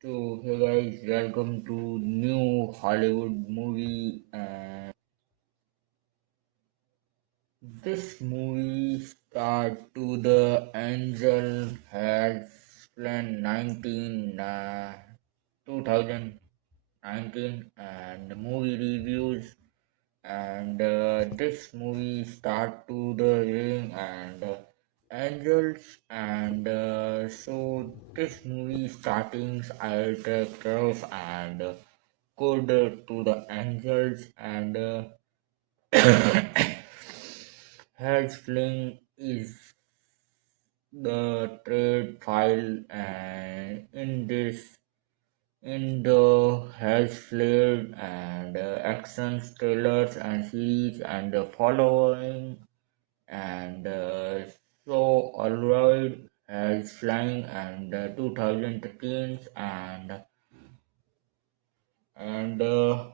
So hey guys, welcome to new Hollywood movie. And this movie start to the Angel has planned 2019 and the movie reviews. And this movie start to the ring and angels. And so this movie startings I take off and code to the angels and has fling is the trade file and in the has flared and actions trailers and series and the following and so alright has flying and 2013 and the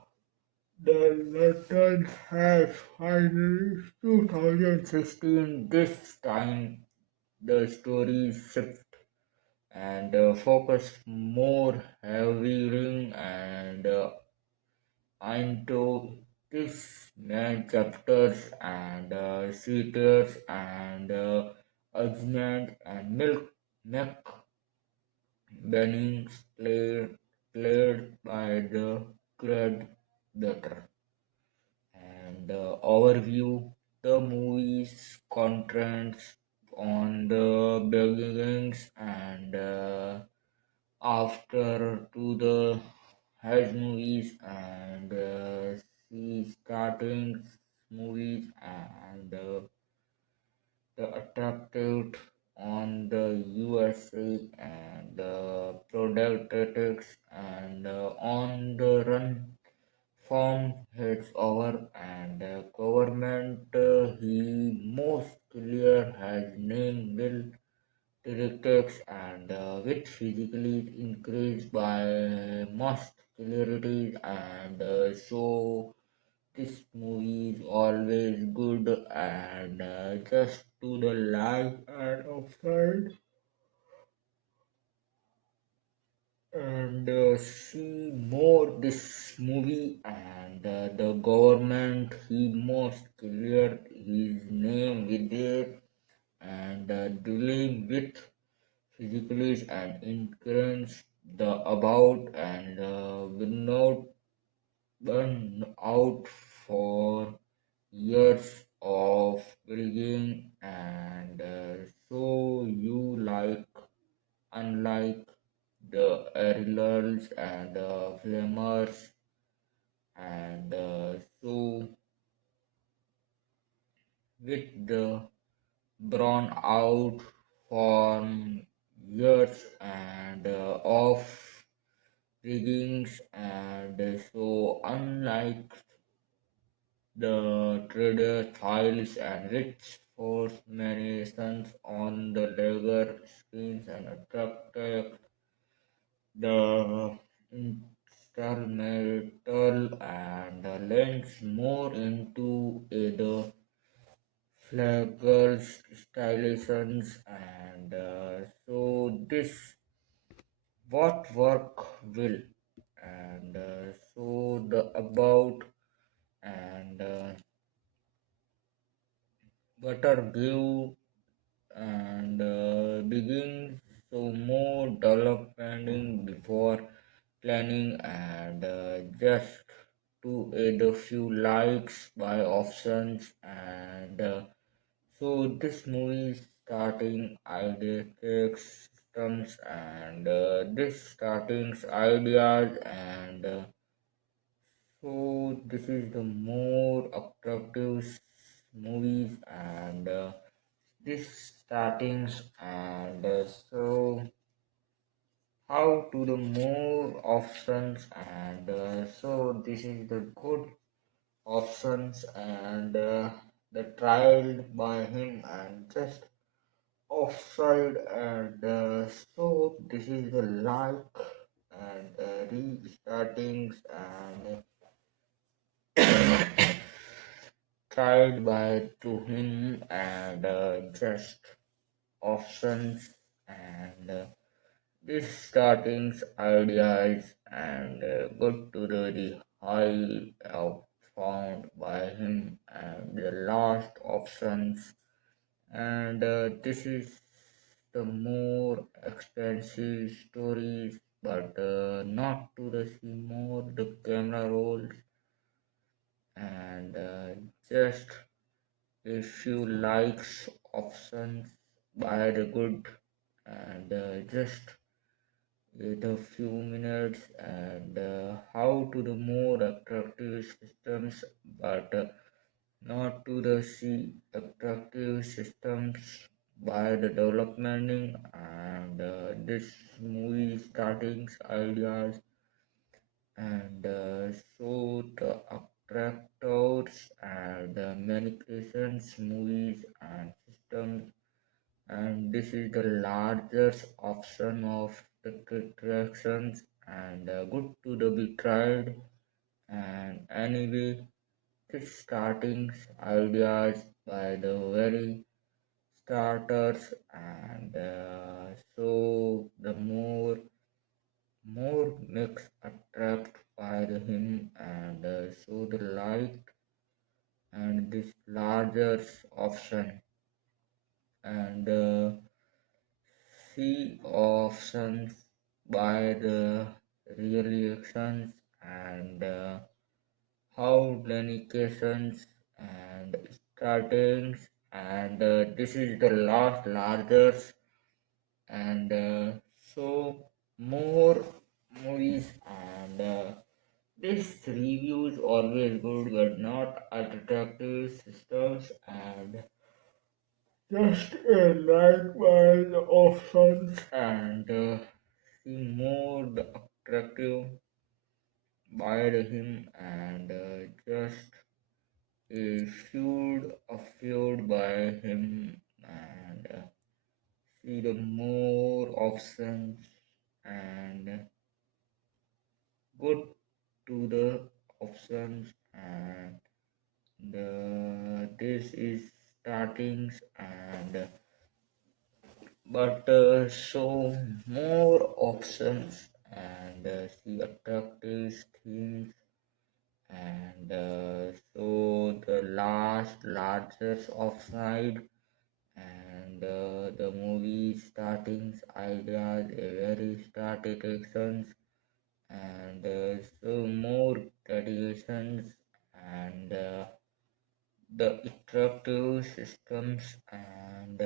London has finally 2016. This time the story shift and focus more heavy and into this main chapters and seaters and argument and milk Bennings played by the great Butler. And overview the movie's contents on the beginnings and after to the has movies and see starting movies and the attracted on the USA and product ethics and on the run form heads over and government he most clear has name will directors and which physically increased by most clarity and so this movie is always good and just to the life and outside and see more this movie and the government he most clear his name with it and dealing with physically and increase the about and will not burn out for years of rigging and so you like unlike the aerials and flamers and so with the brown out for years and of riggings and so unlike the trader files and rich formations on the lager screens and attracted the instrumental and lends more into the flaggers stylizations and so this what work will and so the about and butter give and begin so more developing before planning and just to add a few likes by options and so this movie starting idea systems and this starting ideas and so this is the more attractive movies and this startings and so how to the more options and so this is the good options and the trial by him and just offside and so this is the like and restartings and tried by to him and just options and This starting ideas and good to the high found by him and the last options and this is the more expensive stories but not to the see more the camera rolls and just a few likes options by the good and just wait a few minutes and how to the more attractive systems but not to the see attractive systems by the development and this movie starting ideas and so the attractors and manipulations movies and systems and this is the largest option of the attractions and good to the be tried and anyway this starting ideas by the very starters and so the more makes attract by the him and so the light and this larger option and see options by the reactions and how dedications and startings and this is the last largest and so more movies and this reviews always good but not attractive systems and just a likewise options and see more the attractive by the him and just a feud by him and see the more options and go to the options and this is startings and but show more options and see attractive themes and so the largest offside and the movie starting ideas a very started actions and so more dedications and the attractive systems and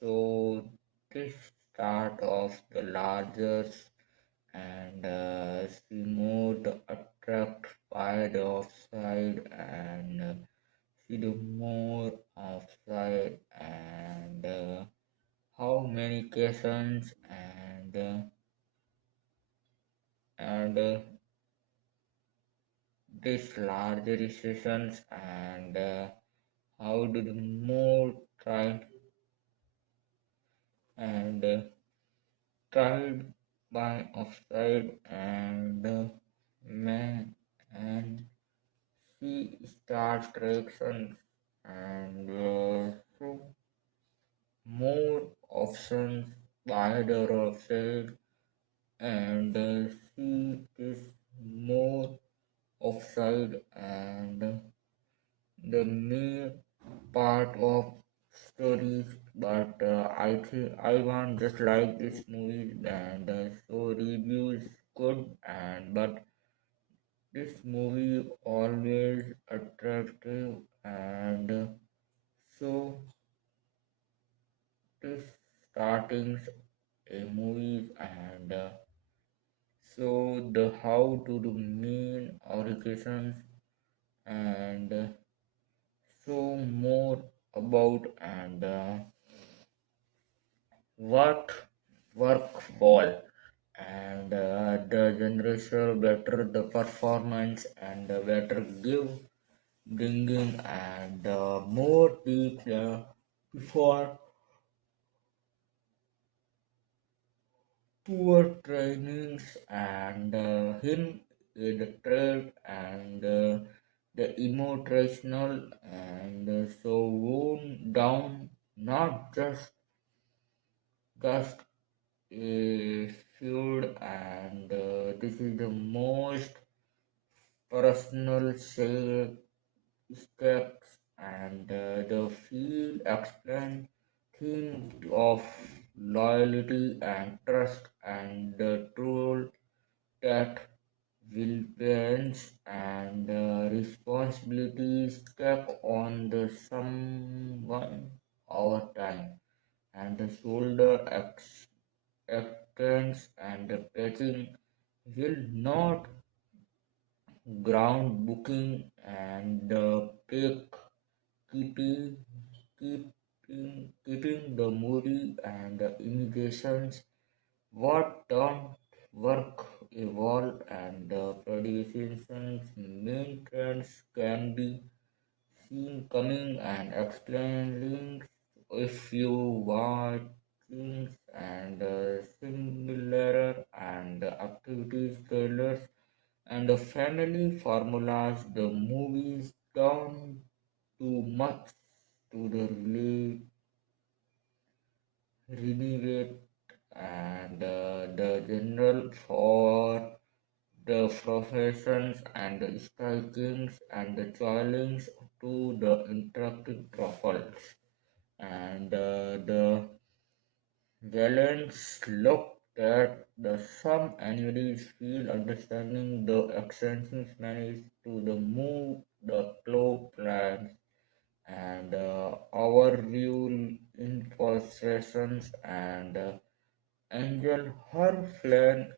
so this start of the largest and see more the attract by the offside and see the more offside and how many cases and this larger recessions and how do the more try and tried by offside and man and she starts corrections and so more options by the offside and she is more offside and the main part of stories but I think I want just like this movie and so reviews good and but this movie always attractive and so this startings a movie and so the how to the main occasions and so more about and what work ball and the generation better the performance and better give bringing and more people before poor trainings and him in the trade and the emotional and so worn down, not just a feud, and this is the most personal steps and the feel explain theme of loyalty and trust and the role that Williams and responsibilities take on the someone over time and the shoulder acceptance and the patching will not ground booking and the pick keeping keeping the movie and the imitations what don't work evolve and the productions main trends can be seen coming and explaining if you watch things and similar and activities trailers and the family formulas the movies down too much to the renovate and the general for the professions and the strikings and the challenge to the interactive truffles and the villains look at the some animals feel understanding the extensions managed to the move the flow plans and overview illustrations and angel her plan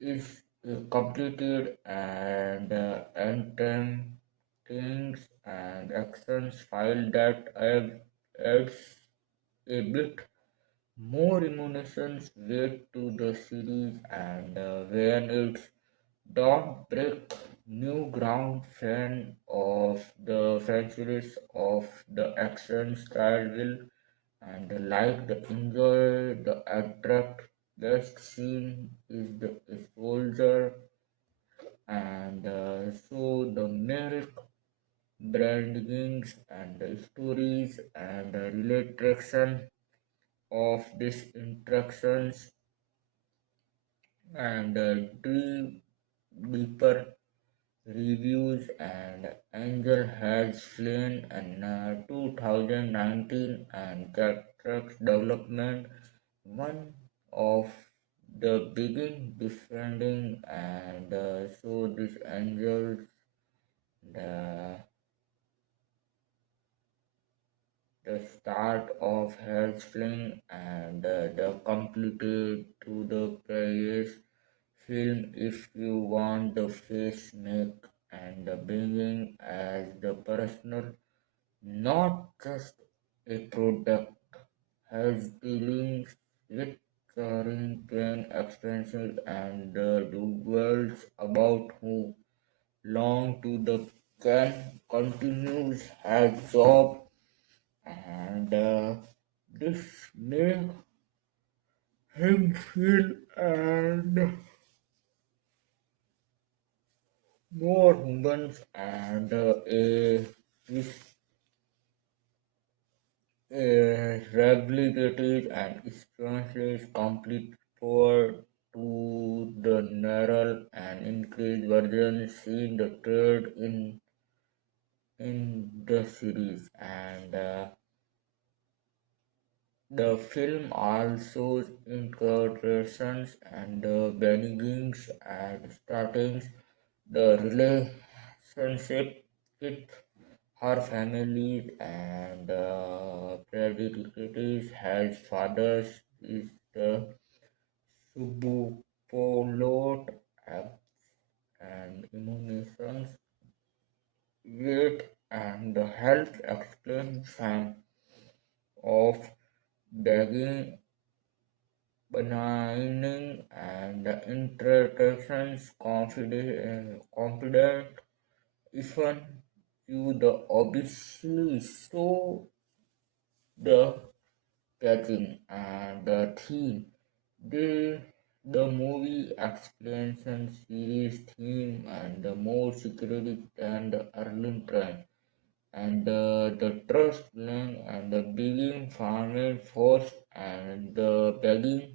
is completed and things and actions file that adds a bit more emotions weight to the series and when it's don't break new ground fan of the franchise of the action style will and like the enjoy the attract best scene is the soldier and so the milk brandings and the stories and the relation of these interactions and deeper reviews and Angel has slain in 2019 and character development one of the begin befriending and so this angels the the start of Hellsling and the completed to the previous film if you want the face make and the being as the personal not just a product has dealings with caring pain expenses and the worlds about who long to the can continues has job and this makes him feel and more humans and a regulated and experiences complete for to the narrow and increased version seen the third in the series and the film also incorporations and the beginnings and startings the relationship with her family and predictabilities has fathers is the subpolot and emotions weight and the health explanation of begging benign and interpretations confident even to the obviously so the catching and the theme. They The movie explains a serious theme and the more security than the early trend. And the trust playing and the being farming force and the begging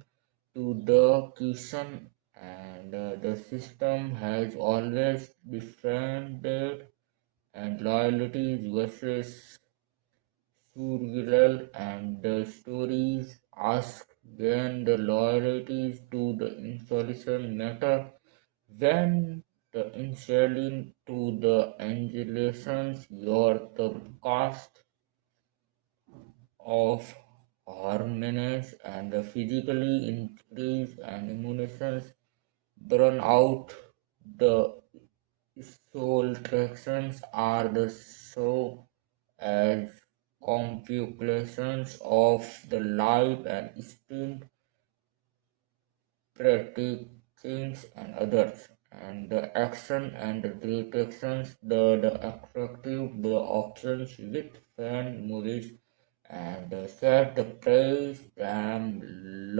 to the kitchen and the system has always defended and loyalty versus survival and the stories ask when the loyalties to the installation matter when the insulin to the angulations your the cost of hormones and the physically increase and immunizations burn out the soul tractions are the so as complications of the life and instinct practices and others and the action and the detections the attractive the options with fan movies and set the price damn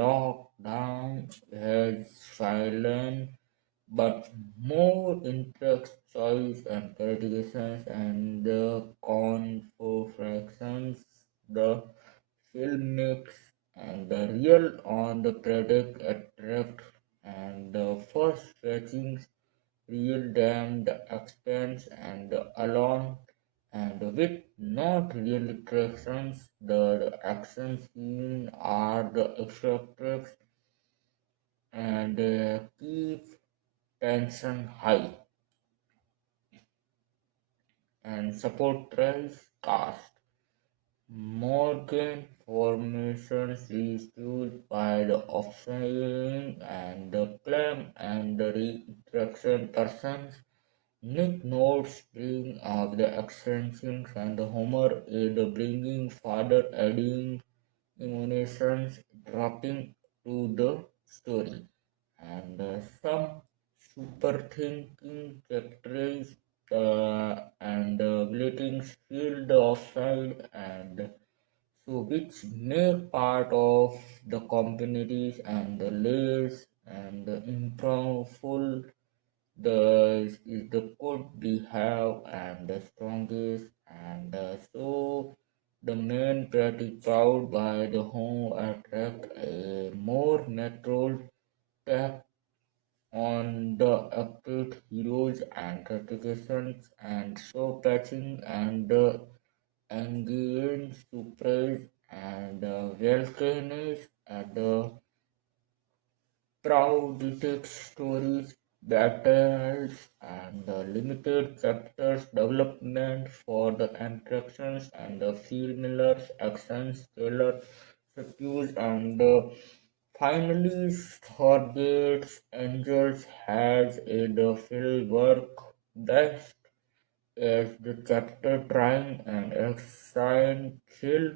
lockdown has silent but more interest choice and predications and the conflicts the film mix and the real on the product attract and the first fetchings real damn the expense and the alone and with not real attractions the action scene are the extra and keep tension high and support price cast. Morgan formations is used by the offering and the claim and the retraction persons. Nick notes bring of the extensions and the Homer is the bringing father adding emanations dropping to the story and some super thinking characters and abilities feel the offside and so which make part of the communities and the layers and the improveful the is the could be have and the strongest and so the main pretty proud by the home attract a more natural tap on the acute heroes and criticisms and so patching and the engaged to praise and welcomes and the proud detect stories, battles, and the limited chapters development for the interactions and the field millers, actions, tailor, secures, and finally Stargates Angels has a the field work best as the chapter trying and assign field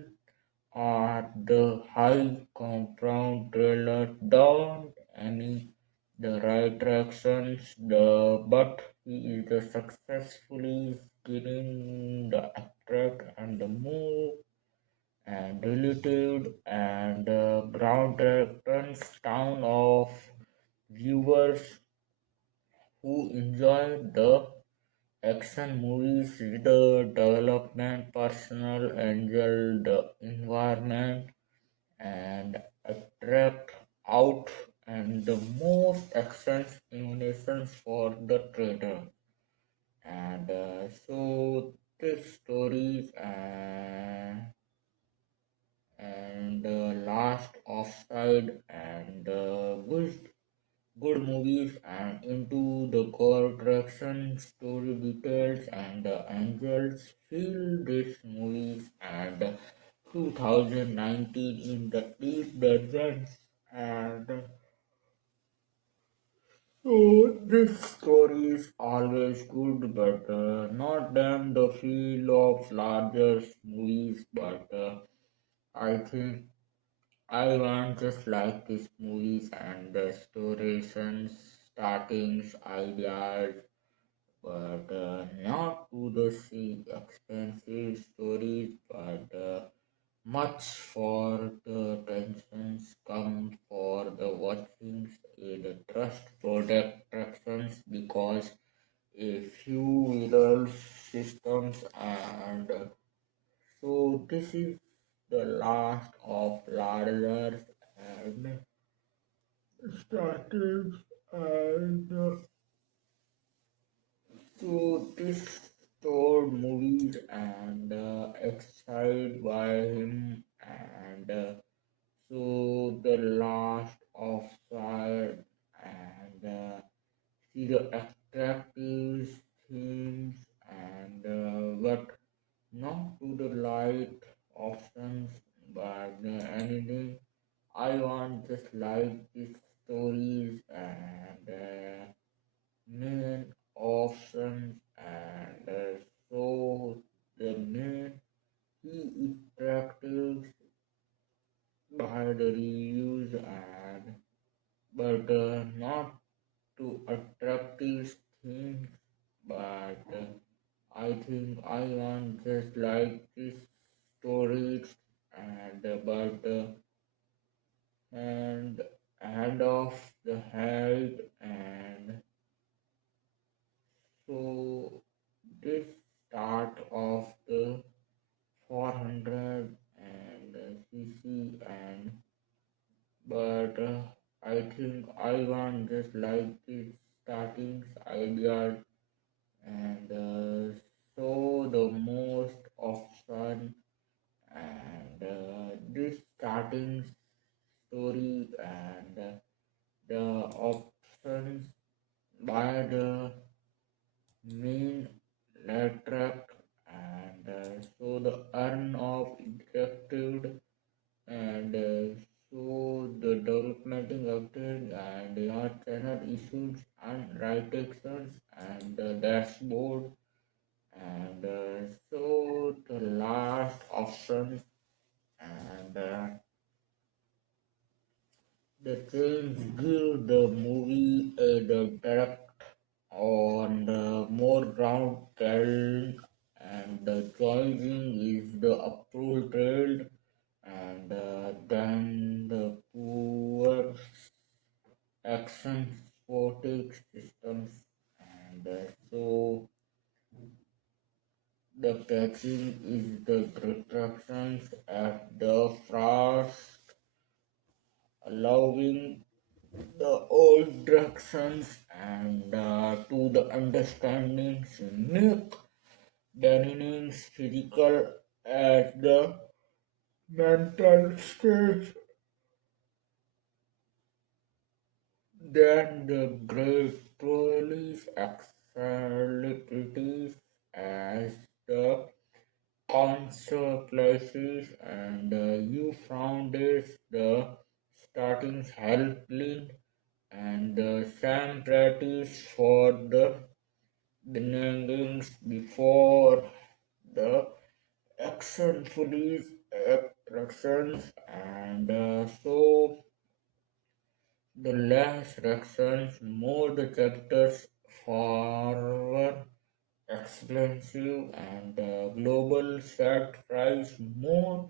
are the high compound trailer don't any the right directions the but he is the successfully skinning the attract and the move and relative and ground directions town of viewers who enjoy the action movies with the development personal angel the environment and attract out and the most actions emanations for the trader and so this stories and last offside and good movies and into the core direction story details and angels feel these movies and 2019 in the deep deserts and so this story is always good but not them the feel of larger movies but I think I want just like these movies and the stories and startings ideas but not to the see expensive stories but much for the tensions come for the watchings, the trust protections because a few viral systems and so this is the last of larger and started and so this told movies and exiled by him and so the last of fire and see the attractive themes and but not to the light options but anything I want just like these stories and main options and so the main he attractive by the reviews and but not to attractive things but I think I want just like this stories and about the hand hand of the head and so this start of the 400 and cc and but I think I want just like this starting idea and so the most option and this starting story and the options by the main letter and so the earn of interactive and so the development update and your channel issues and right actions and the dashboard and so the last option and the change give the movie the direct on the more ground talent and the choosing is the approved trade and then the poor action sporting systems and so the catching is the restrictions at the first allowing the old directions and to the understandings make beginnings physical at the mental stage then the gradually accelerates as the consequences and you found is the starting helpline and the same practice for the beginnings before the action fully attractions and so the less actions more the chapters forward expensive and global set price more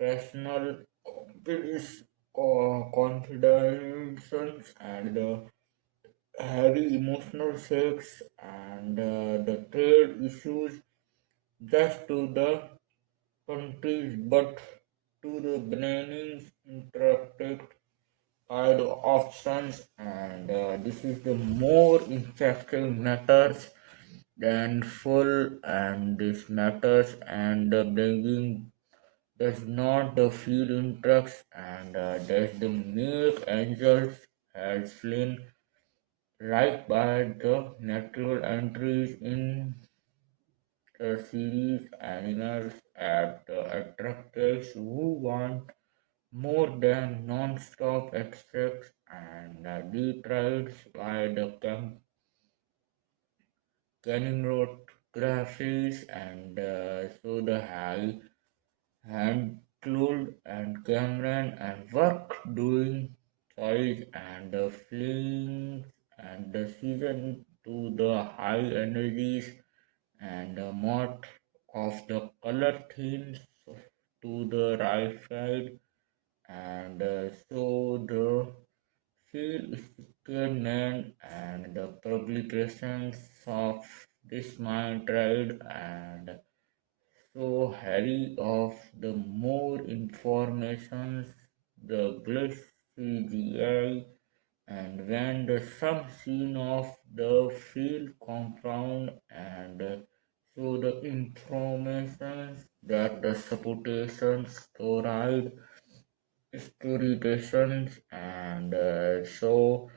rational confidence confidence and heavy emotional shakes and the trade issues just to the countries but to the beginnings interrupted by the options and this is the more interesting matters than full and this matters and the bringing does not the feel interest and does the make angels has slain right by the natural entries in the series animals at the attractors who want more than non-stop extracts and detried by the canning road graphics and so the high hand tool and Cameron and work doing choice and the feelings and the season to the high energies and the mod of the color themes to the right side, and so the feel stagnant and the publications of this mind tried and so heavy of the more information the less CGI and when the some scene of the field compound and so the information that the supportation storage storytelations and so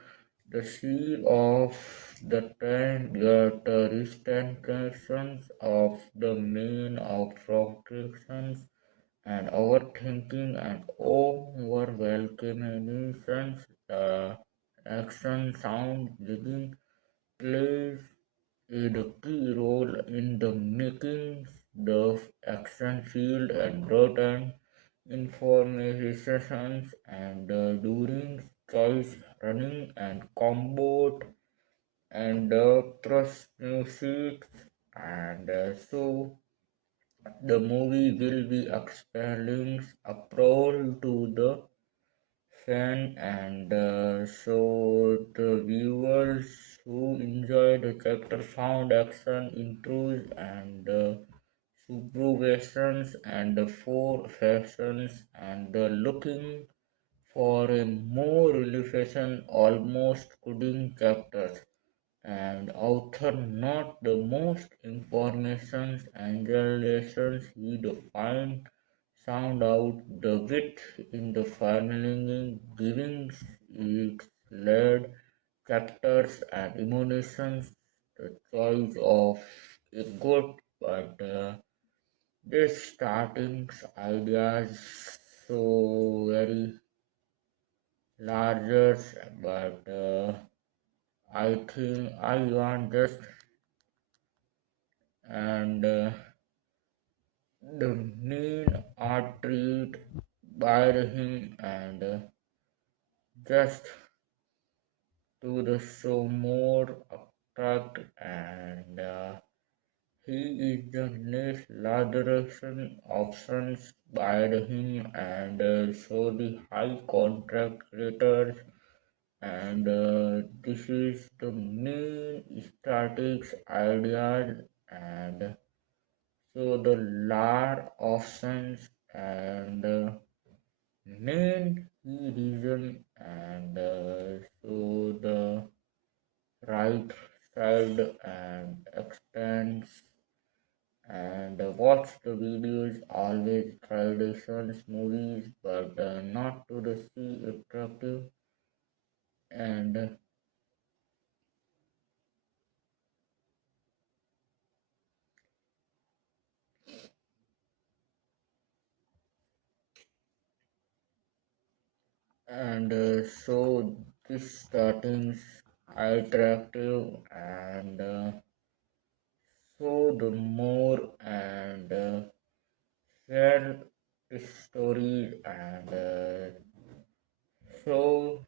the seal of the ten representations of the main of frustrations and overthinking and overwhelming the action sound living plays a key role in the making the action field and rotten informations and during choice running and combat and trust music and so the movie will be expelling approval to the fan and so the viewers who enjoy the character found action improves and supervisions and the four fashions and looking for a more relevant almost coding chapters and author not the most information and relations he defined sound out the wit in the filing giving its lead chapters and emotions the choice of a good but this starting ideas so very larger but I think I want just and the main are treated by him and just to the show more attract and he is the next largest options by him and so the high contract creators and this is the main statics ideas and so the large options and main key reason and so the right side and extends and watch the videos always traditions movies but not to the see attractive and so this starting attractive and so the more and share the story and so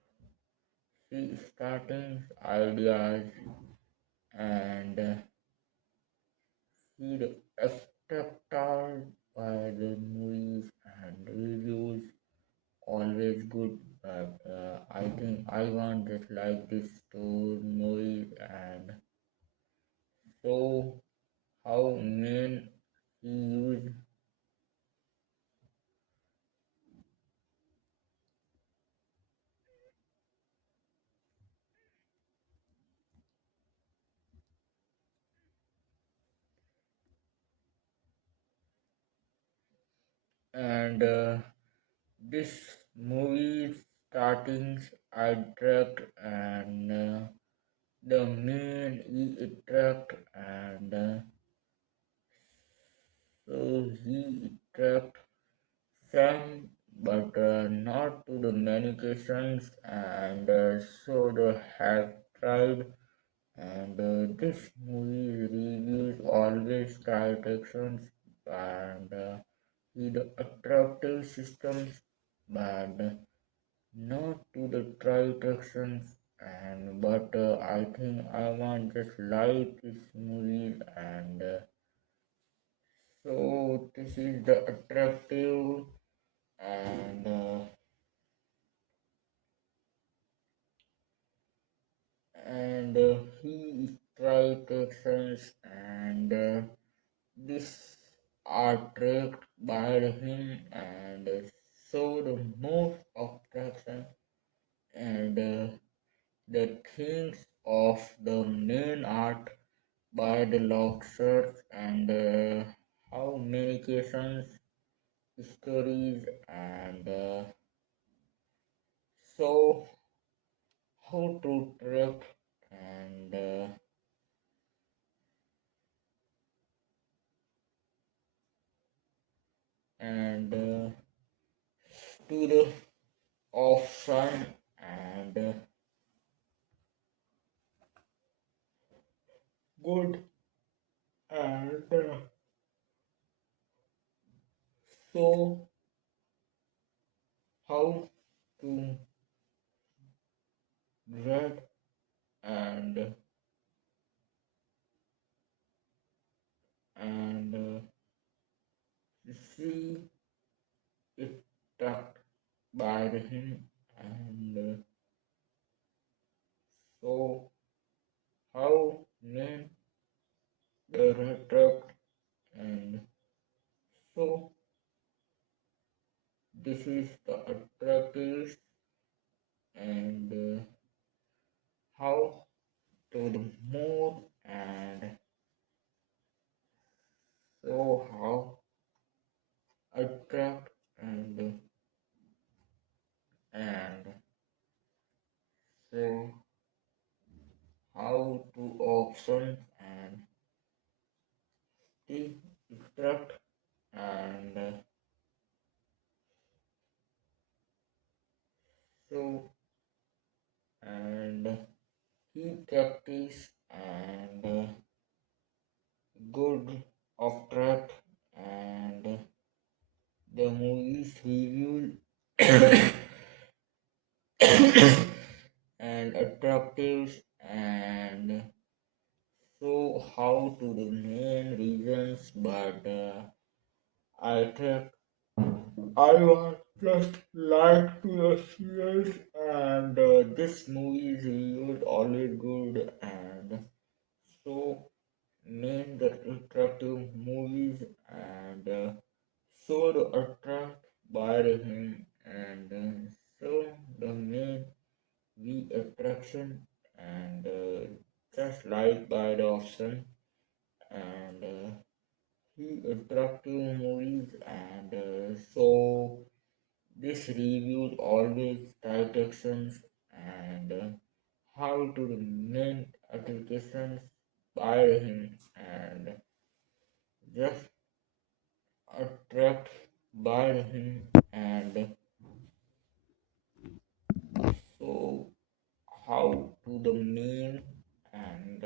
the starting ideas and see the spectacle by the movies and reviews always good but I think I want just like this to movies and so how men he used and this movie startings attract and the main he attract and so he attract some but not to the medications and so the have tried and this movie reviews always try actions and with attractive systems but not to the try actions and but I think I want just like this movie and So this is the attractive and he strike actions and this are tracked by him and so the most attraction and the things of the main art by the lobsters and how many cases stories and so how to track and and to the option and good and so how to read and see it tucked by him and so how men the retract and so this is the attractive and how to the more and so how attract and so how to option and the attract and so and he practice and good of track and the movies review and attractive and so how to the main reasons but I think I was just like to the series and this movie is reviewed always good and so main the attractive movies and so the attract by him and so the main we attraction and just like by the option and he attractive movies and so this reviews always tight actions and how to the main applications by him and just attract by him and so how to the main and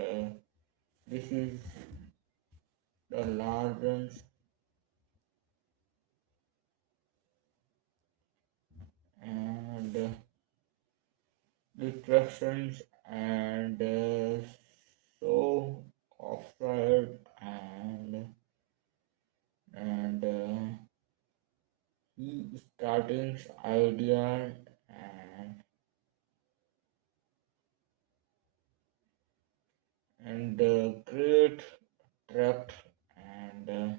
this is the largest and distractions and so offside and he starting idea and the great trapped and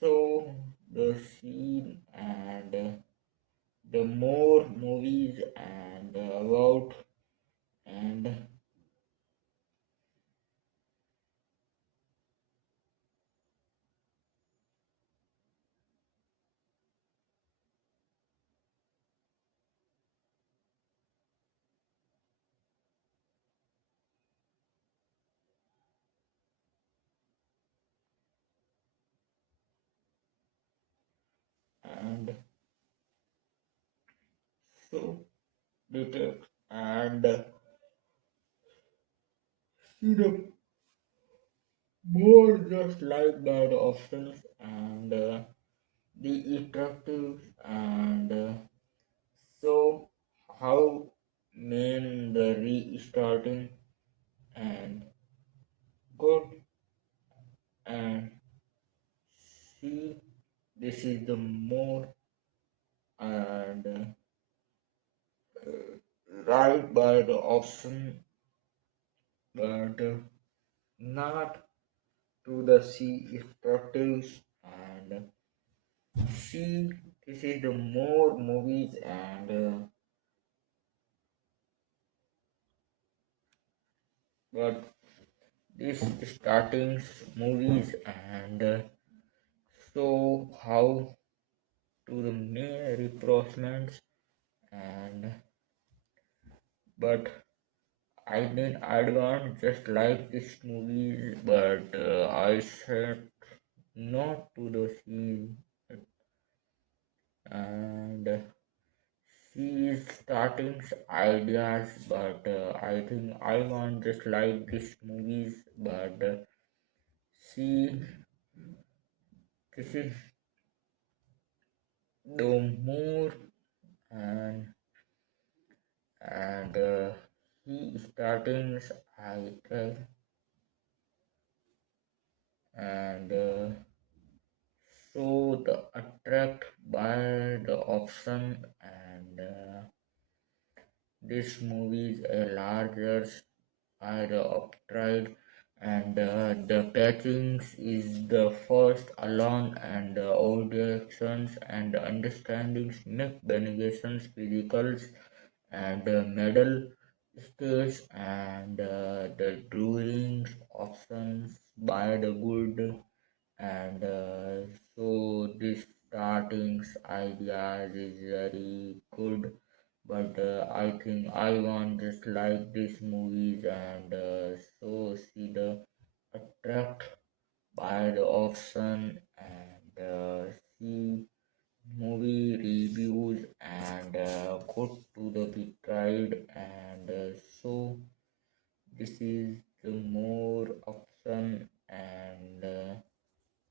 so the scene and the more movies and about and and so detect and see the more just like that options and the attractive and so how main the restarting and good more and right by the option, but not to the sea structures and see this is the more movies and but this starting movies and show how to the main reproachments and but I don't just like this movie but I said not to the scene and she is starting ideas but I think I want just like these movies but she this is the more and and he starting I try and so the attract by the option and this movie is a larger by the uptrade and the catchings is the first alone and the auditions and the understandings make beneficence physicals and medal states and the drawings options by the good and so this startings ideas is very good but I think I want just like these movies and so see the attract by the option and see movie reviews and go to the betrayed and so this is the more option and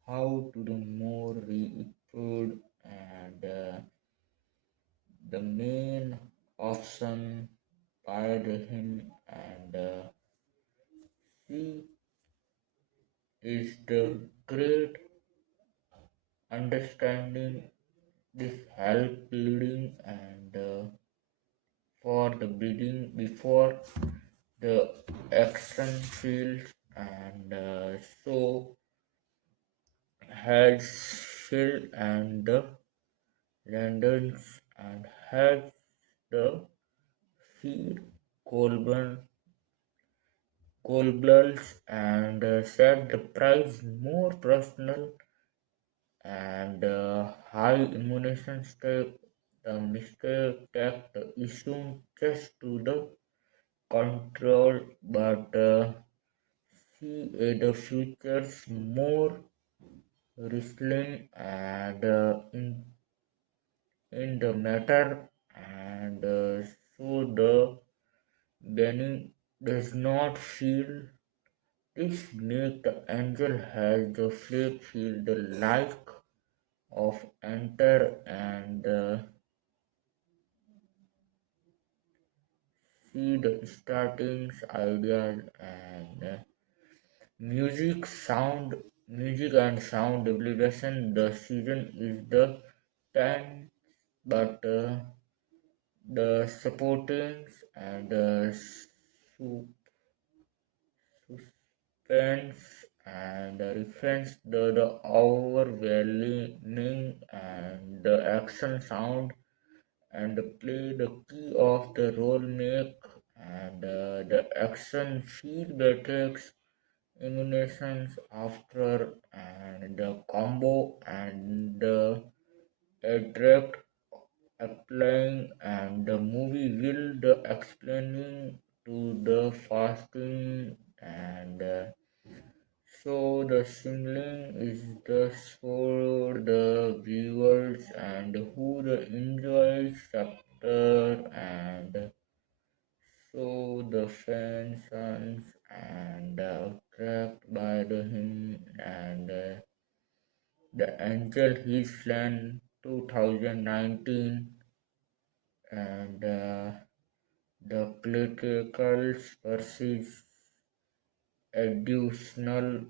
how to the more re-food and the main option by the him and she is the great understanding this help leading and for the bidding before the action fields and so has shield and the lanterns and has the feed Colburn Colbluls and set the price more personal and high immunization step the mistake take the issue just to the control but see the futures more wrestling and in the matter and so the Benny does not feel this make the angel has the flip feel the like of enter and see the startings ideas and music and sound deprivation the season is the 10 but the supportings and suspense and reference the overwhelming and the action sound and play the key of the role make and the action feel better emulations after and the combo and the direct applying and the movie will the explaining to the fasting and so the singling is just for the viewers and who the enjoys chapter and so the fans and attract by the him and the angel his land 2019 and the politicals versus additional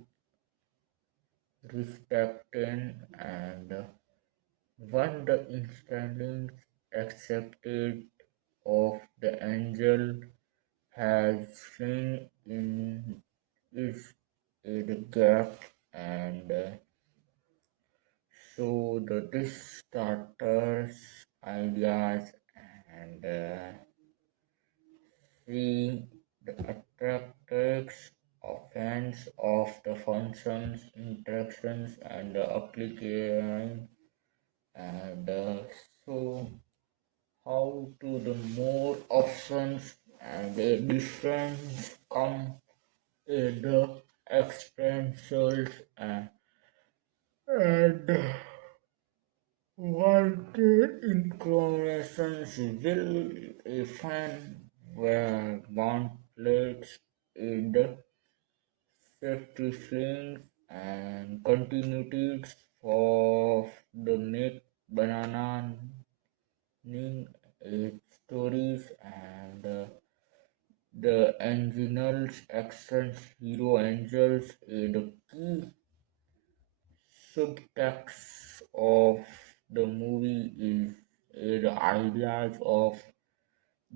respecting and When the instinct accepted of the angel has seen in is a gap, and so this starters ideas, and see the attractors offense of the functions, interactions, and the application, and so how to the more options and the difference come in the exponentials, and wanted inclinations will define where gauntlets in the safety swings and continuities of the make banana its stories, and the angels actions hero angels the key subtext of the movie is the ideas of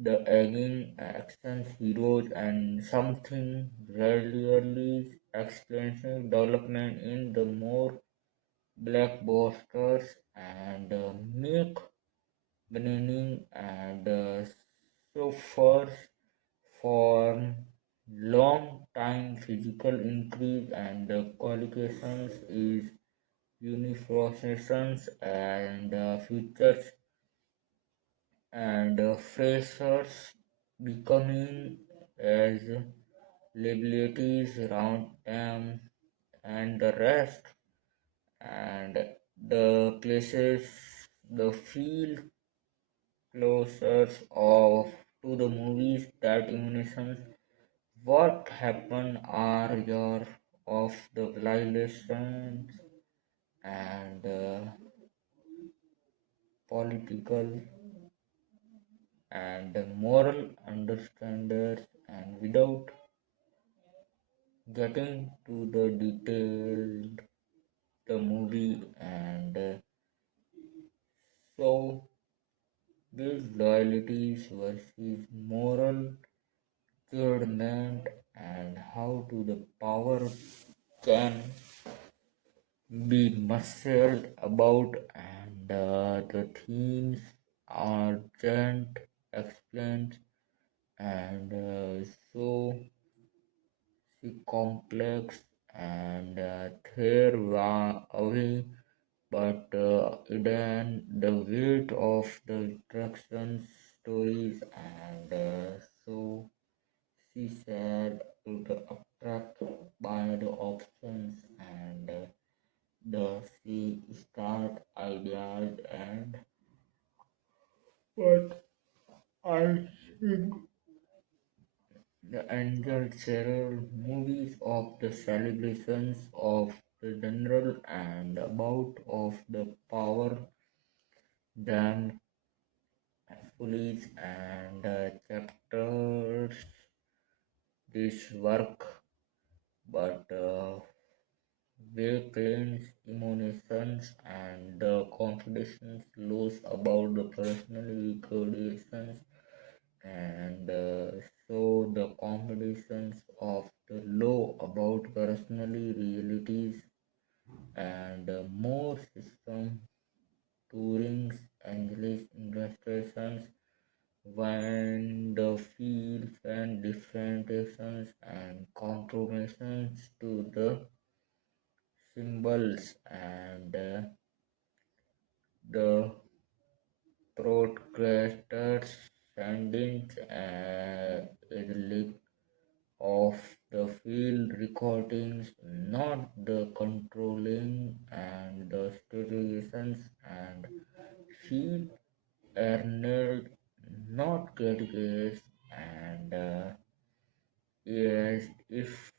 the egging actions heroes and something rarely explained development in the more blockbusters, and make meaning, and suffers for long time physical increase, and the qualifications is unifications, and futures, and freshers becoming as liabilities around them, and the rest, and the places the feel closer of to the movies that immunizations. What happened are your of the violations, and political and moral understanders, and without getting to the detailed the movie, and so these loyalties versus moral judgment, and how to the power can be muscled about, and the themes are gent explained, and so the complex, and there away, but then the weight of the attraction stories, and so she said to the attract by the options, and the she start ideas, and what I think the angel several movies of the celebrations of the general and about of the power damn police, and chapters this work, but Wakelins emotions, and the competitions lose about the personal recognitions, and so the competitions of the law about personally realities, and more system tourings Angeles illustrations when the fields and differentiations and compromises to the symbols, and the broadcasters sending a link of the field recordings, not the controlling, and the situations, and field Arnold not get and yes, if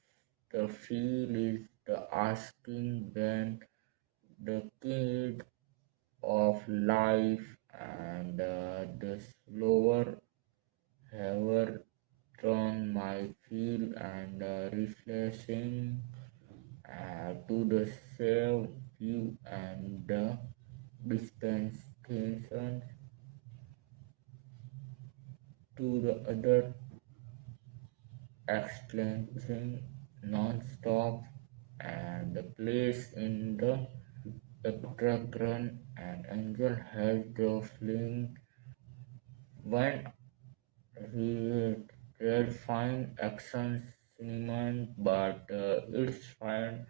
the feel is the asking when the kid of life, and the slower ever turn my feel, and refreshing to the same view, and dispensation to the other, exchanging non-stop and the place in the octagon, and Angel has the feeling when he read fine action cinema, but it's fine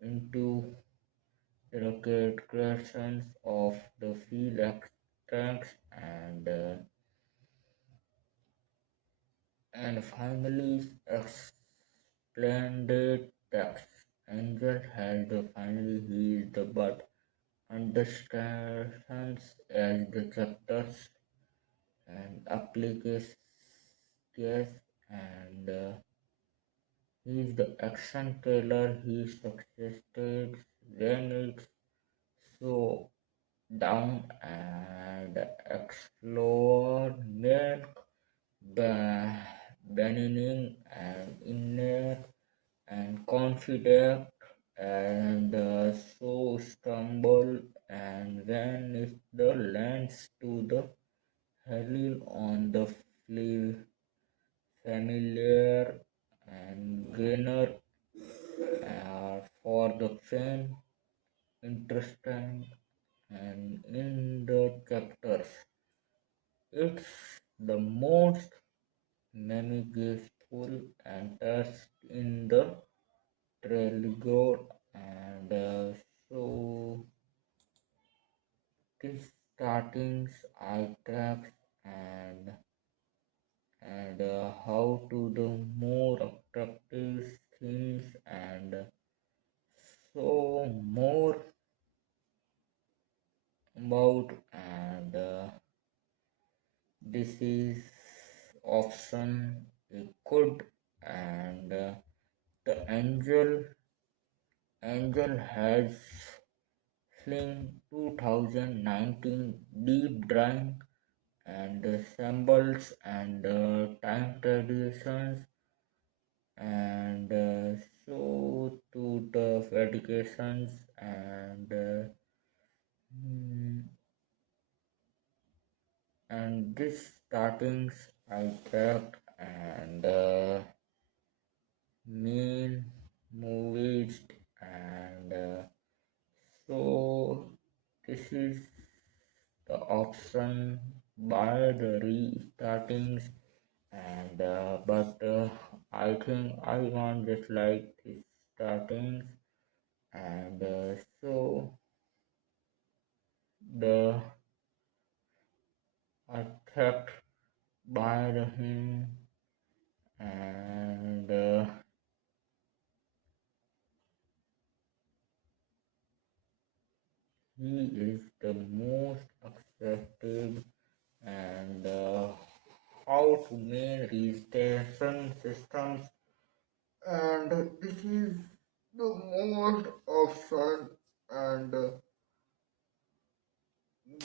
into rocket creations of the field extracts and finally splendid text. Angel has the finally healed the but understands as the chapters and applications and he's the action trailer he succeeded when it's so down and explore milk banning and inner and confident and so stumble and when it the lands to the hell on the familiar and gainer for the fan interesting and in the chapters. It's the most meaningful and touched in the trailer and so this startings I tracks and how to the more attractive things and so more about and this is option a good and the angel has fling 2019 deep drawing and symbols and time traditions and so to the dedications mm, and this startings I tracked and main movies and so this is the option by the restartings and but I think I want just like this startings and so the attacked by the him and he is the most accepted and how to make registration systems and this is the most option and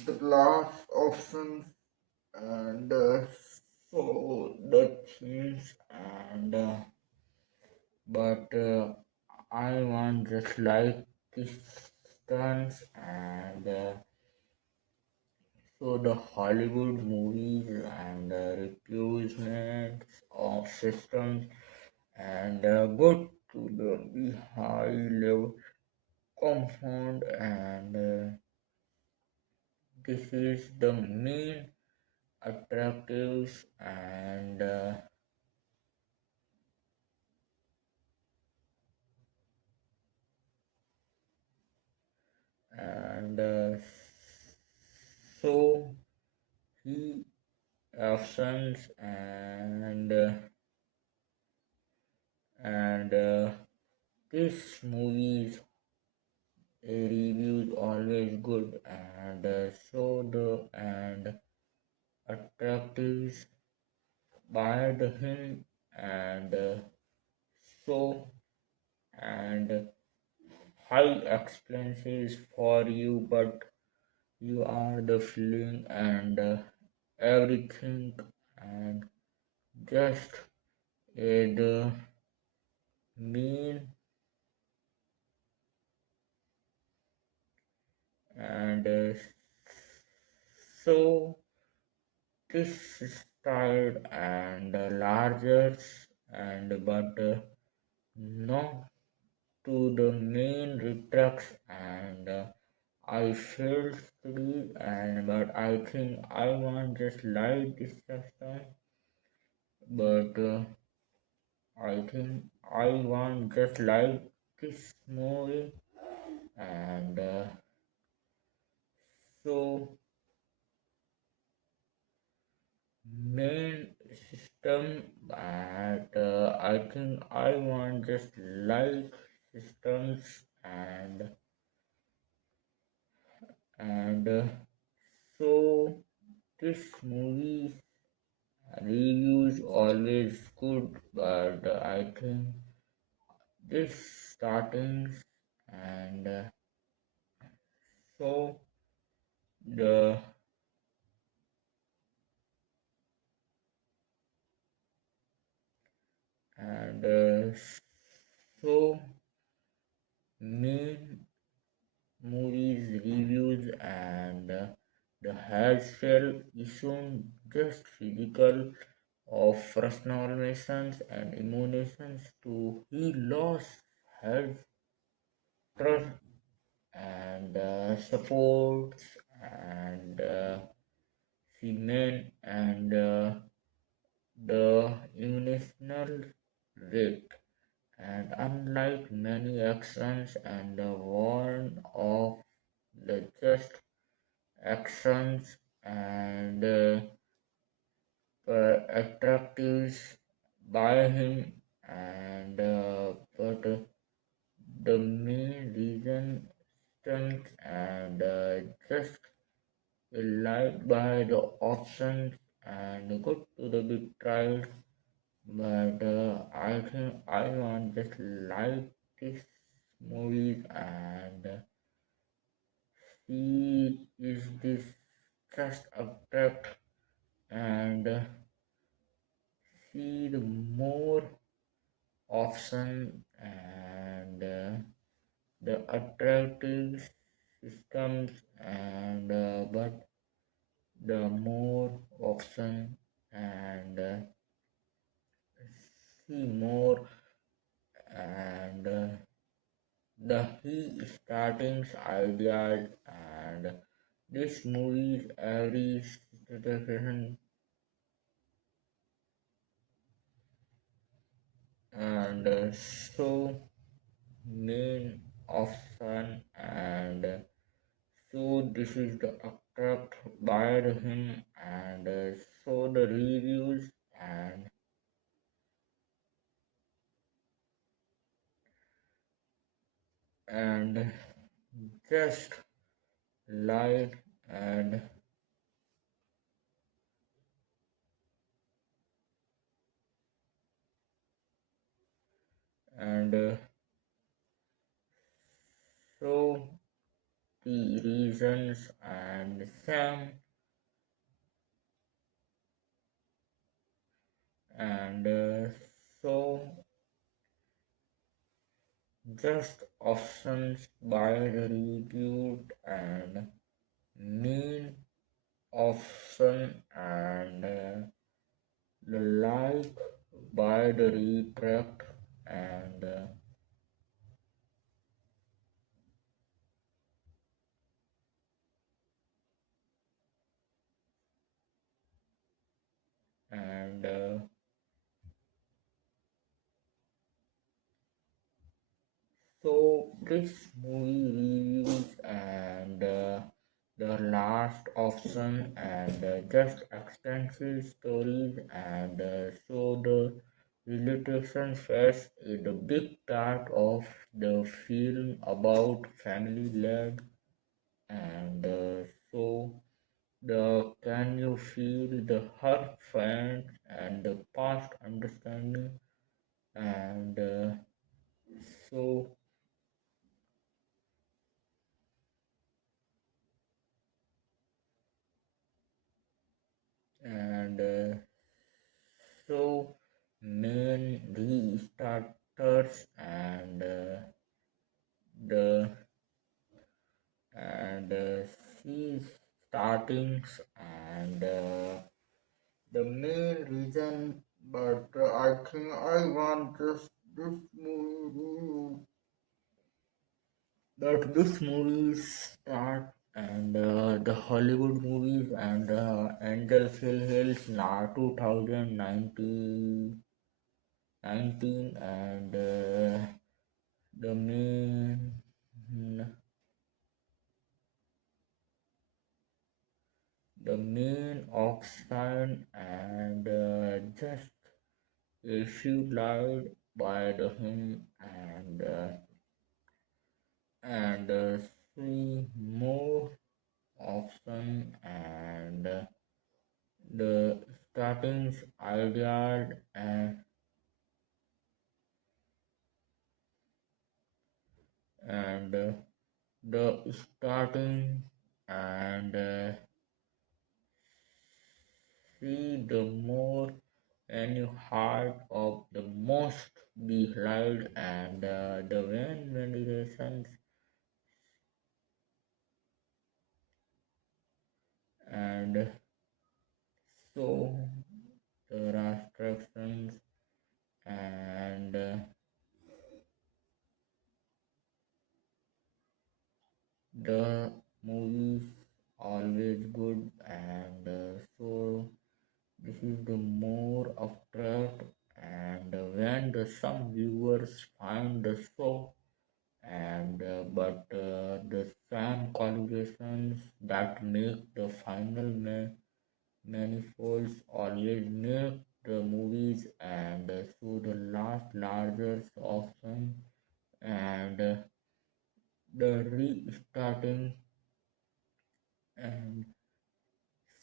the last option and so the things and but I want just like this stunts and so the Hollywood movies and replacements of systems and go to the high level compound and this is the main attractives and so he options and this movie's reviews always good and so the and attractives by the him and so and high expenses for you but you are the feeling and everything and just the mean and so this style and larger and but not to the main retracts and I felt free and but I think I want just like this system but I think I want just like this movie and so main system and I think I want just like systems and and so this movie reviews always good but I think this startings and so the and so main movies reviews and the hairstyle isn't just physical of transformations and emotions to he lost health trust and supports and cement and the emotional rate and unlike many actions and the one of the just actions and attractives by him and but the main reason stunts and just light by the options and go to the big trials but I think I want just like this movies and see is this just attract and see the more option and the attractive systems and but the more option and see more and the he starting ideas and this movie's every situation and so main option and so this is the attract by him and so the reviews and just light and so the reasons and some and so just options by the reviewed and main option and the like by the retract and and so this movie reviews and the last option and just extensive stories and so the relocation phase is a big part of the film about family led and so the can you feel the heart felt and the past understanding and so and so main restarters and the and startings and the main reason, but I think I want this movie that this movies start and the Hollywood movies and Angel Hills now 2019 and the main oxide and just issued lied by the him and see more option and the starting ideas and the starting and see the more and you heart of the most behind and the when meditations and so the restrictions and the movies always good and so this is the more attract and when the some viewers find the show and but the same qualifications that make the final manifolds always make the movies and so the last largest option and the restarting and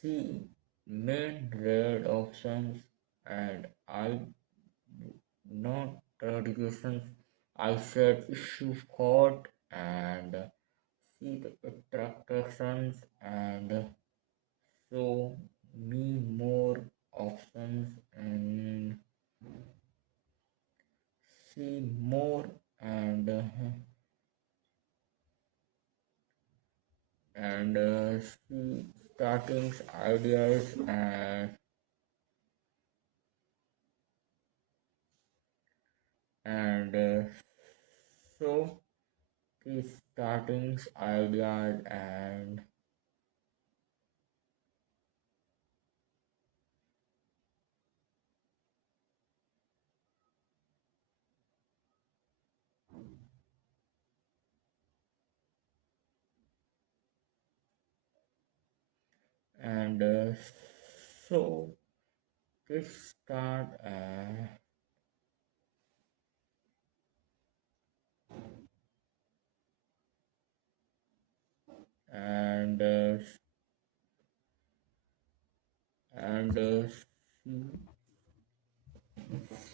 see main red options and I not dedications I said issue code and see the attractions and show me more options and see more and see starting ideas and so the starting ideas and so this start and and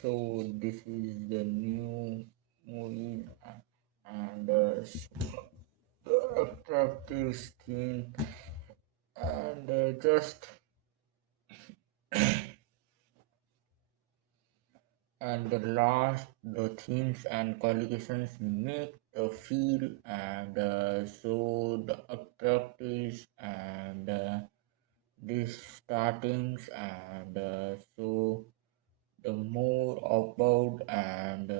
so this is the new movie and attractive skin and just and the last the themes and qualifications make the feel and so the attractives and these startings and so the more about and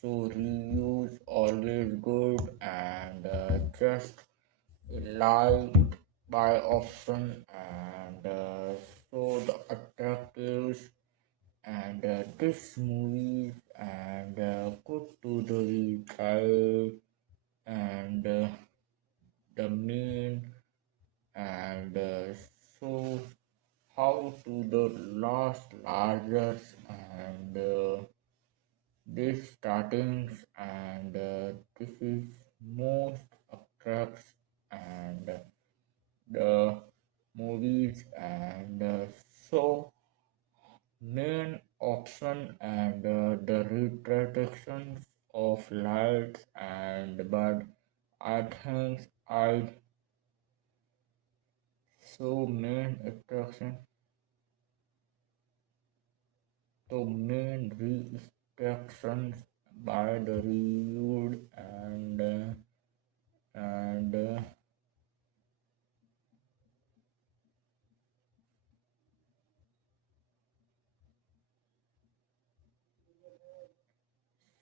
so reviews always good and just liked by often and so the attractives and this movie and good to the child and the main and how to the last larger and this startings and this is most attracts and the movies and so main option and the retractions of lights and but I think I so main attraction to main restrictions by the reviewed and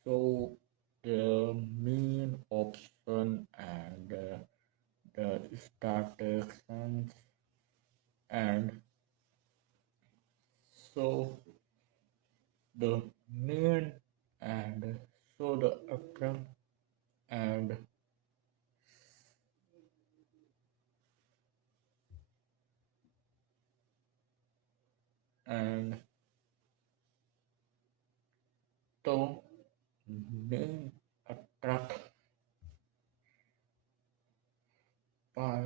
So the main option and the startations and so the main and so the attract and and the main attract by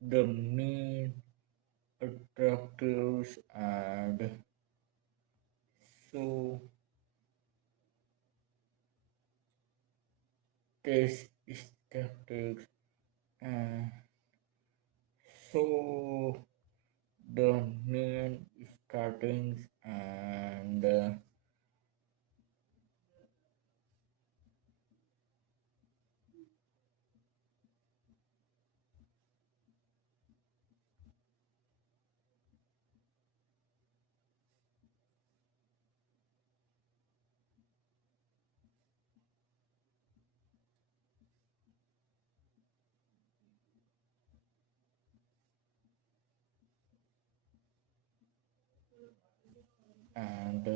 the main attractives and so this is tactics and so the main startings and and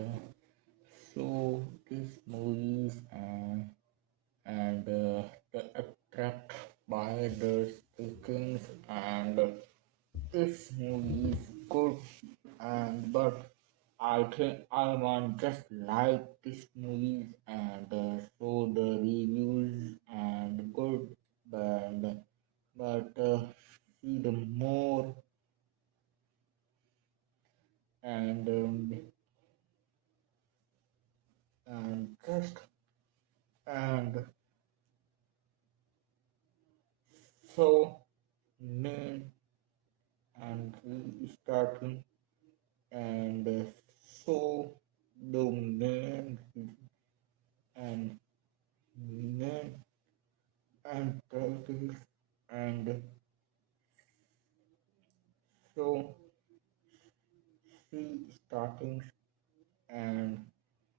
so these movies and the attract by the stickings and this movie is good and but I think I want just like this movies and so the reviews and good but see the more and and just and so main and restarting and so the main and main and practice and so see startings and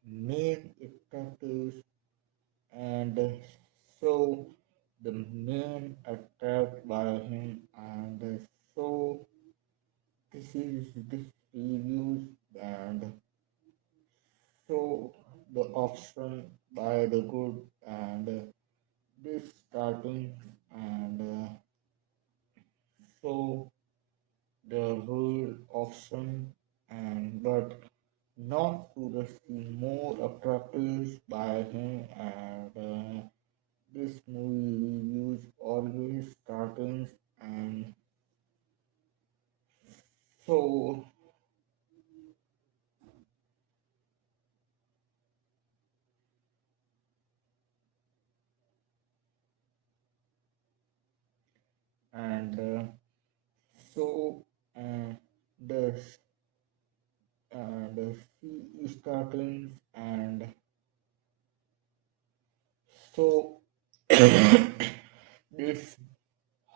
main practice and so the main attacked by him and so this is this reviews and so the option by the good and this starting and so the rule option and but not to the see more attractive by him and this movie reviews always startings and so and so uh, the the sea startings and so this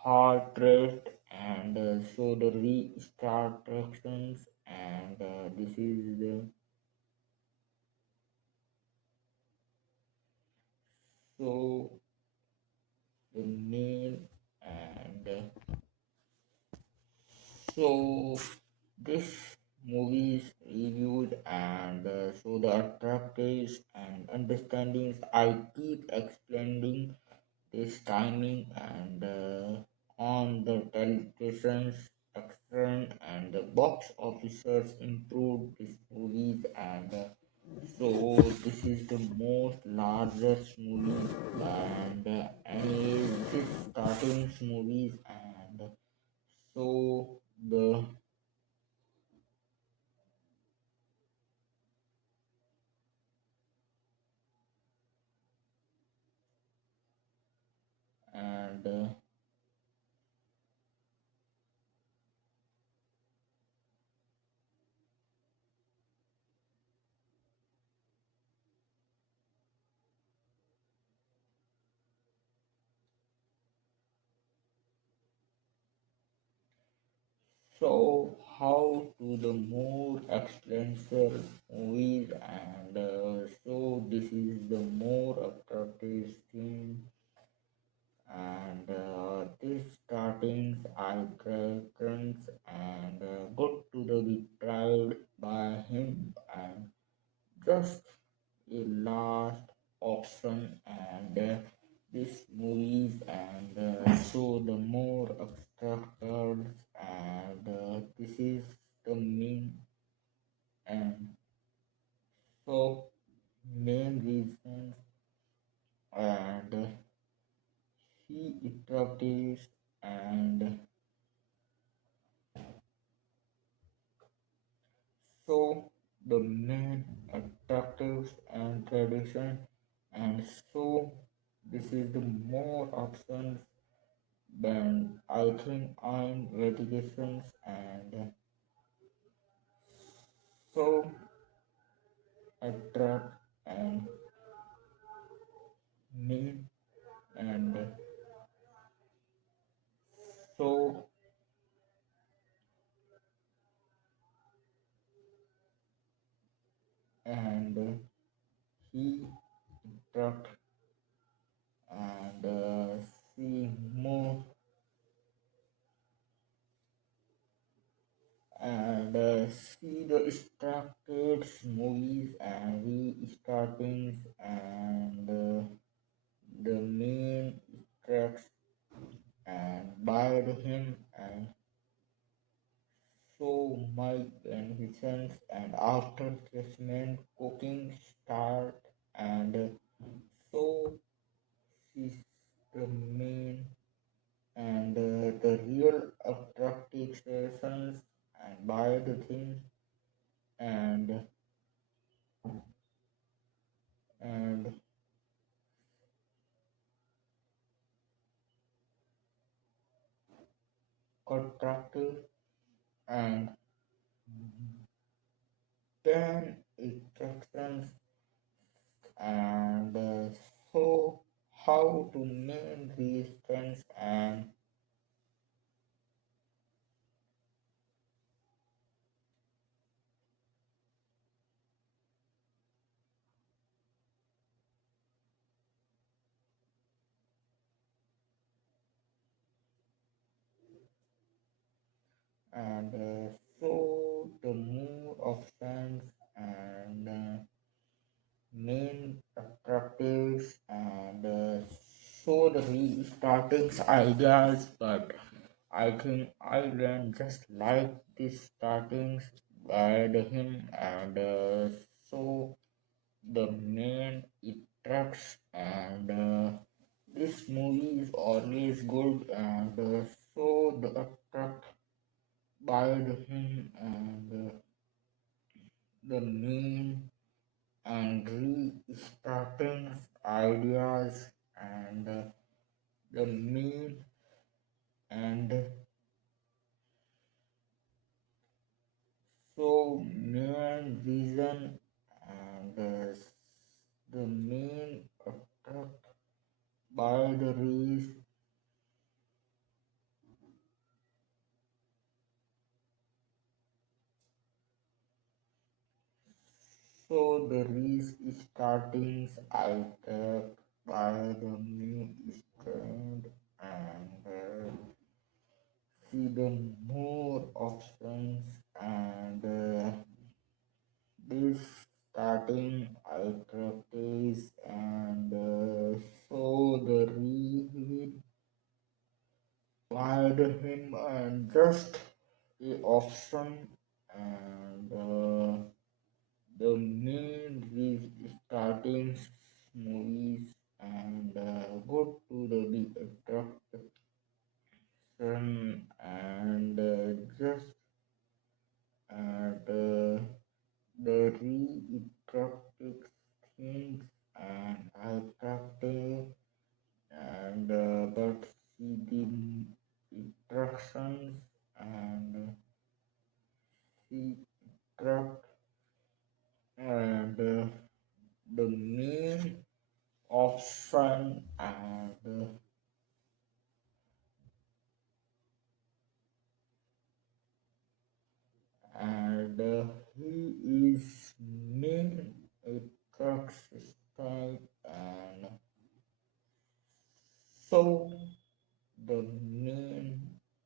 heart rate and so the restart actions and this is the so the main and so this movies reviewed and so the attractives and understandings I keep explaining this timing and on the television's excellent and the box officers improved these movies and so this is the most largest movie and any this starting movies and so the and so how to the more expensive movies, and so this is the more attractive thing, and this startings eye preference and got to the be tried by him and just a last option, and this movies and so the more obstacles, and this is the main and so main reasons, and he interprets, and so the main attractives and tradition, and so this is the more options than I think I'm investigations, and so attract and mean, and so and he attract and see more, and see the started movies and restartings, and the main tracks and by him, and so my beneficence, and after treatment cooking start, and so is the main, and the real attractive sessions and buy the things, and attractive, and then attractions, and so how to make these things, and so the more options, and main attractives, and so the restarting ideas, but I think I learned just like these startings by the him, and so the main attracts, and this movie is always good, and so the attract by the him, and the main and restarting ideas, and the main and so main vision, and the main attract by the race, so the race startings I attack by the main strand, and see the more options, and this starting I practice, and so the read find him, and just a option, and the main starting movies, and go to the attraction, and just and the re-attractive things, and I practice, and but see the attractions, and see attract, and the main option, and and he is main a truck style, and so the main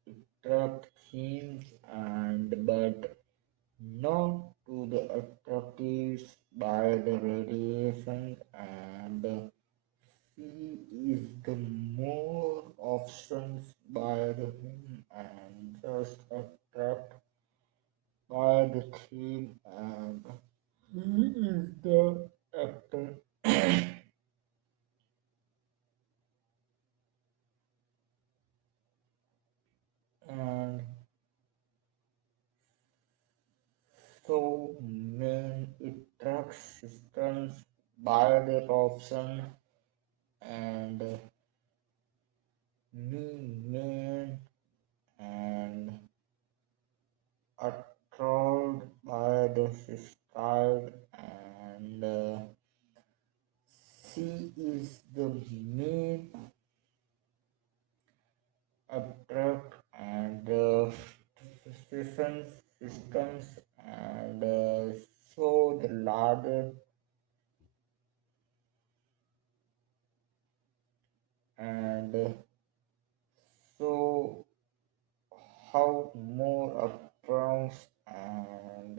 attract themes and but not to the attractives by the radiation, and he is the more options by the him and just attract by the theme, and he is the actor. And so main attract systems by the option, and me main and attracted by the style, and she is the main attract and systems, and so the larger, and so how more approach, and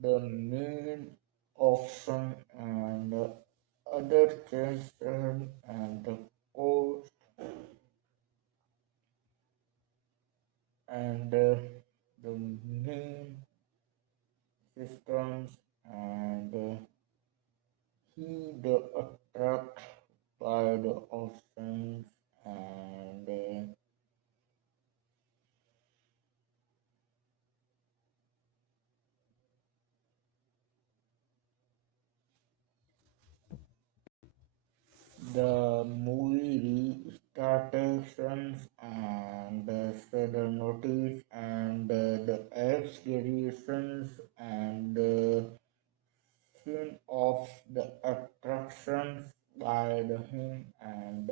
the main option, and other children, and the coast, and the main systems, and he the attract by the options, and the movie restartations, and the sudden notice, and the excavations, and the scene of the attractions by the him, and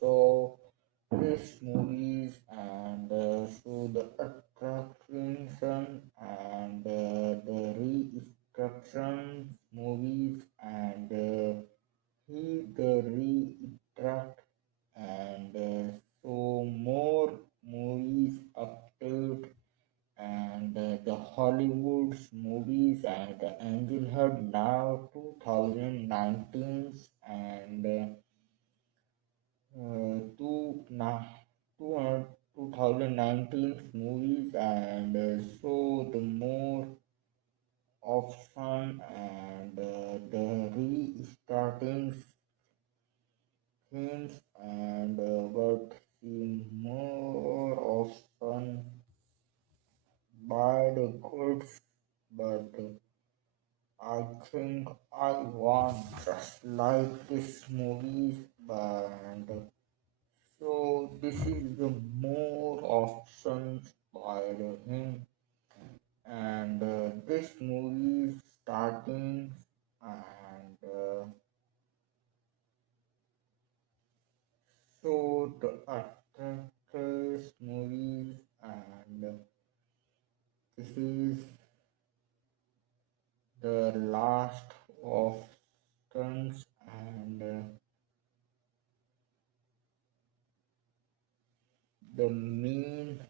so these movies, and so the attraction, and the reconstruction movies, and he the retract, and so more movies update, and the Hollywood's movies, and the Angel Head now 2019, and two, na, 2019 movies, and so the more option, and the restarting themes, and but see more option by the goods, but I think I want just like this movie, and so this is the more options by the him, and this movie starting, and so the actors movies, and this is the last of stunts, and the main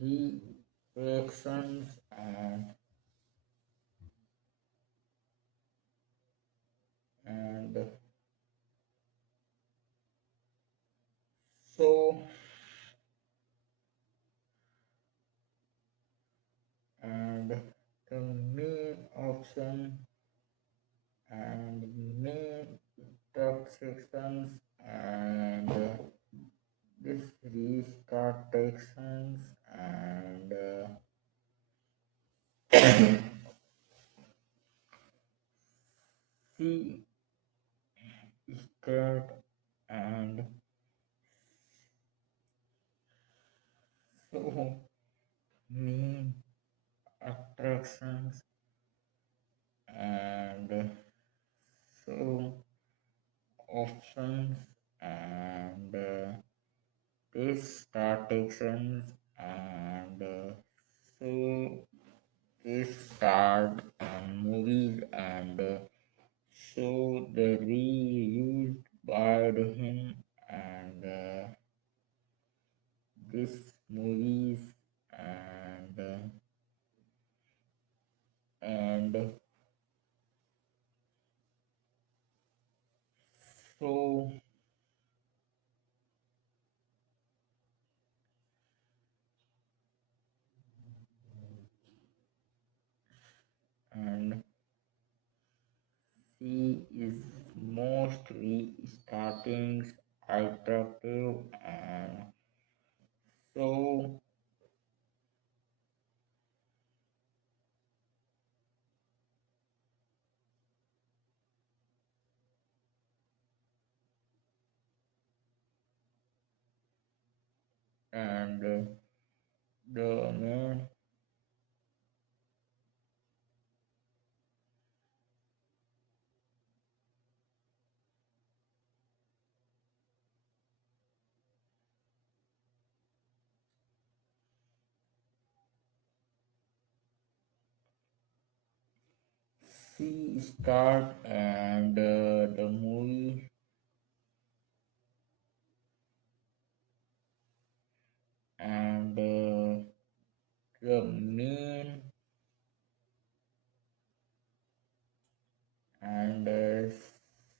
reactions, and so, and the main option, and main truck sections, and this restart sections, and C start, and so main attractions, and so options, and this start sections, and So they start movies and so the reused by him and this movies and so and she is mostly starting attractive and so and the main she start and the movie and the main and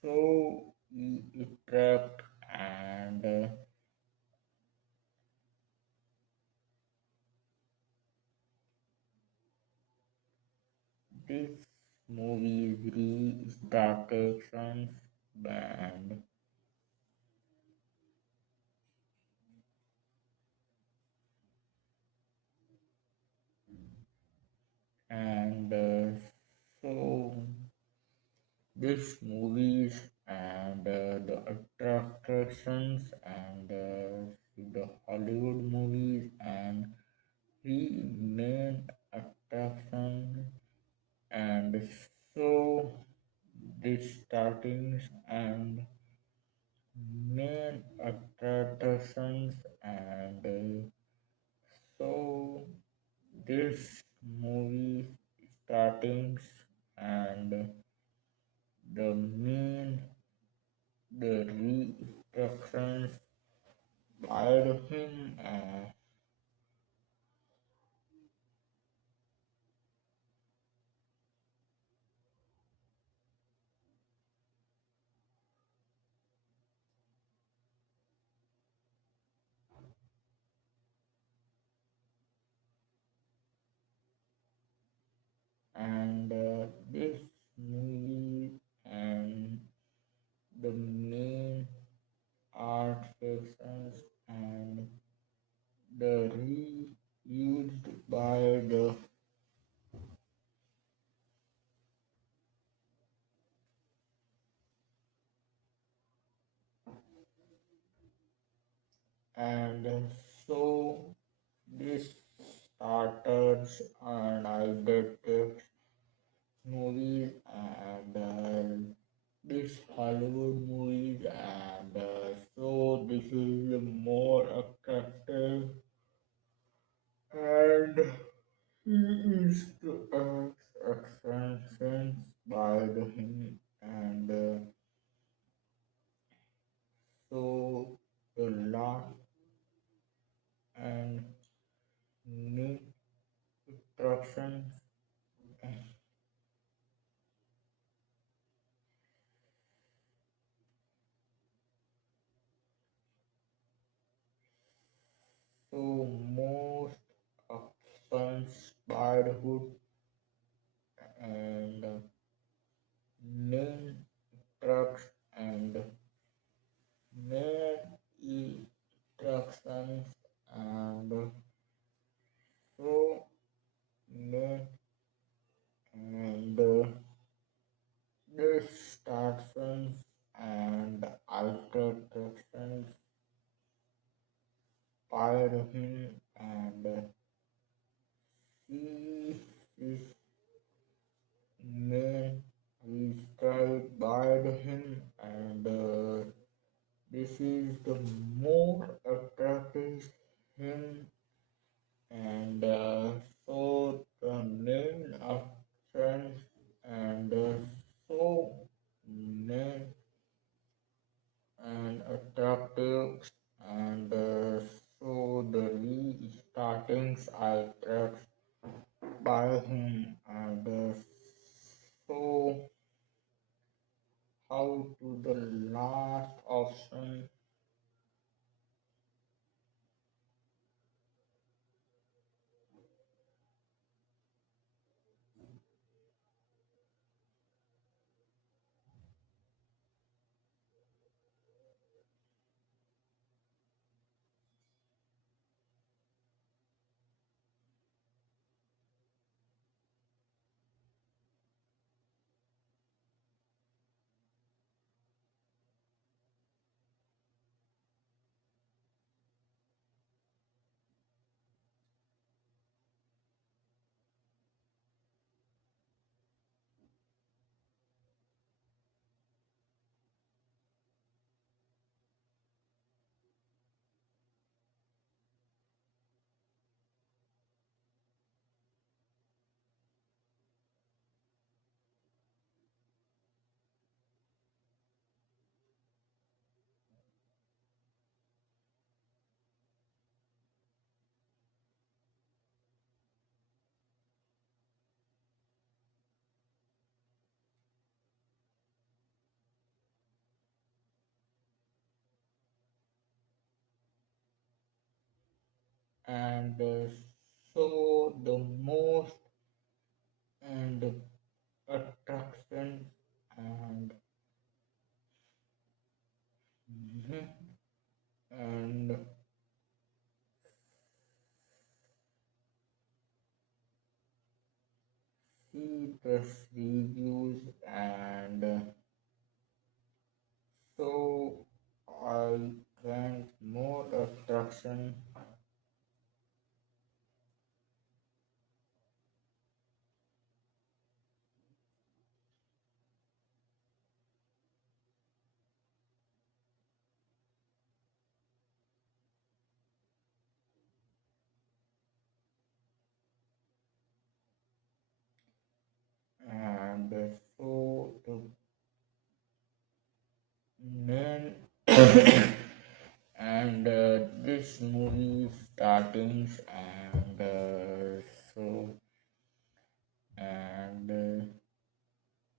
so he attract and this movie restarted son's band and so this movies and the attractions and the Hollywood movies and he main attraction and so this startings and main attractions and so this movie startings and the main the reactions by him and this movie and the main art fictions and the reused by the and so this starters and I did movies and this Hollywood movies and so this is more attractive and he is to act extensions by the him and so the last and new attractions so most expense by the hood and main trucks and main attractions and so main and the stations and alter attractions by him and she is main described by him and this is the more attractive him and so and so the most and attraction and and see the reviews and so I gained more attraction and so the main and this movie startings and so and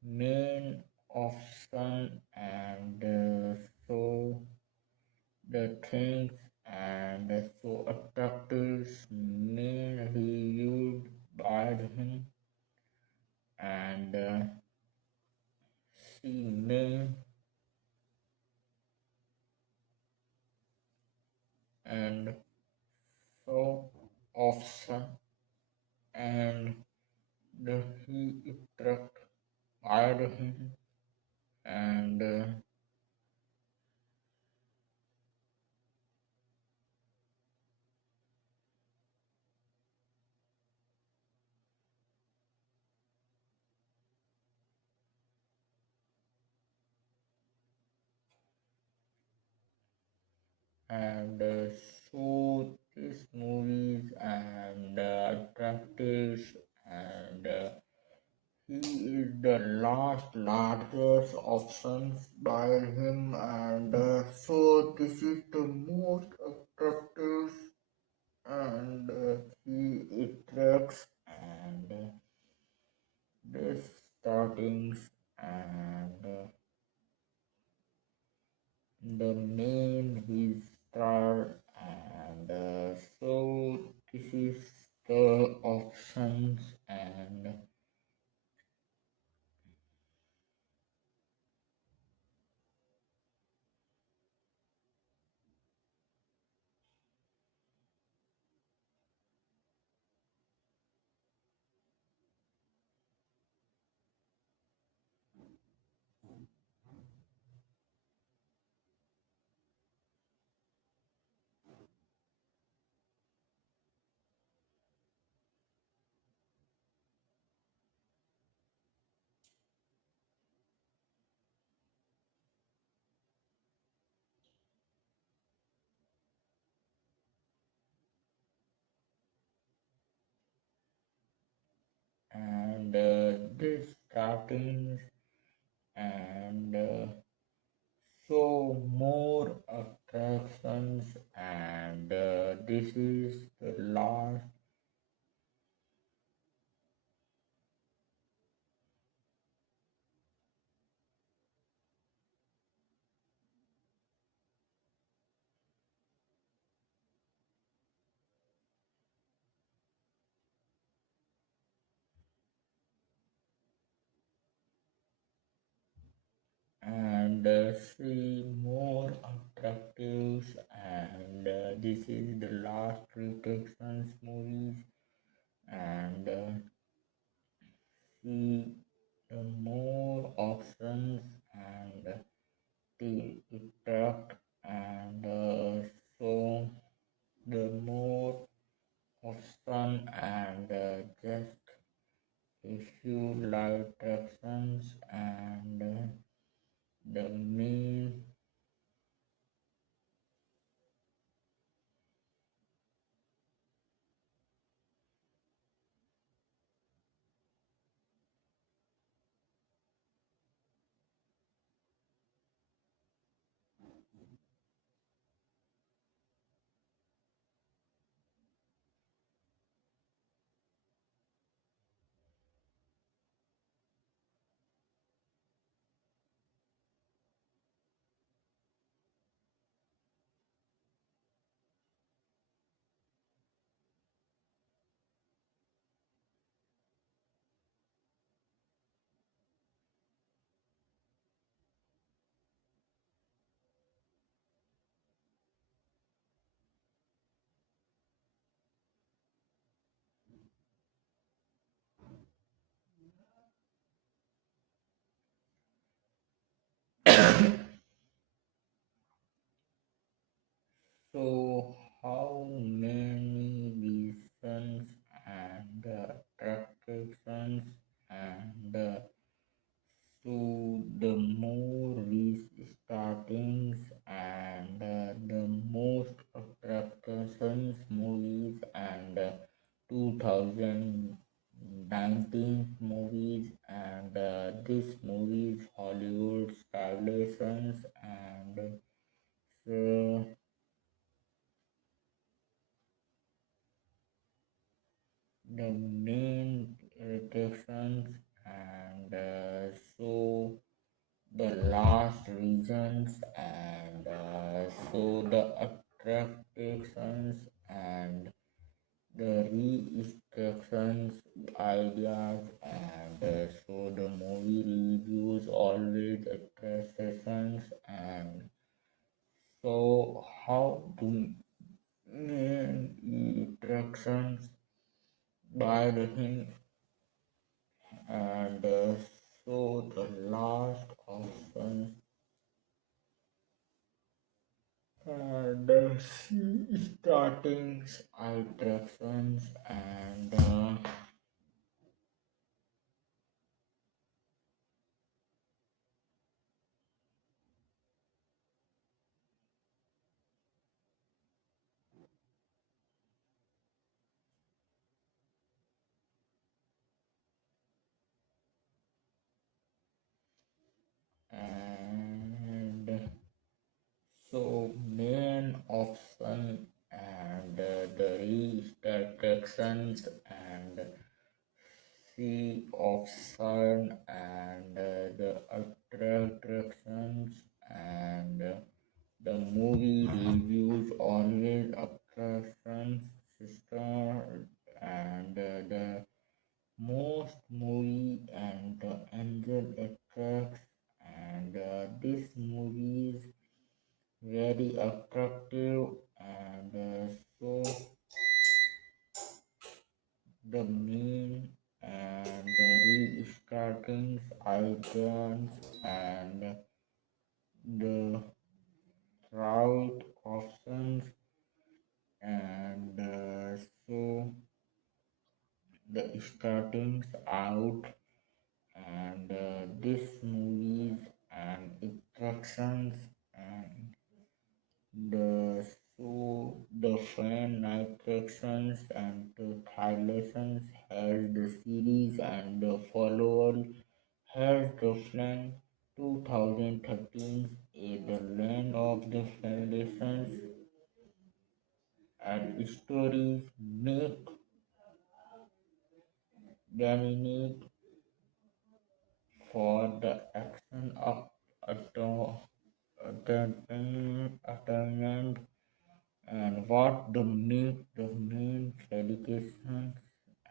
main of sun and so the things and so attractive main he used by him and she main and so of sun and the he attract by him and and so these movies and attractive and he is the last largest options by him and so this is the most attractive and he attracts and this startings and the main his star and so this is the options and this startings and so more attractions and this is the last and see more attractive and this is the last reflections movies and see the more options and the attract and so the more option and just a few light actions and the main So, how many reasons and attractions and so the more restartings and the most attractions movies and 2019 movies and this movies Hollywood stipulations and so the main attractions and so the last reasons and so the attractions and the re-instructions ideas and so the movie reviews always attractions and so how to main attractions by the him and so the last option and startings, attractions, and so main option and the attractions and C option and the attractions and the movie reviews always attractions system and the most movie and the angel attracts and this movie is very attractive and so the main and the restarting icons and the route options and so the startings out and this movies and attractions and the so the fan attractions and the Thailations has the series and the follower has the plan 2013 is the land of the foundations and stories make dominate for the action of attainment and what the main dedication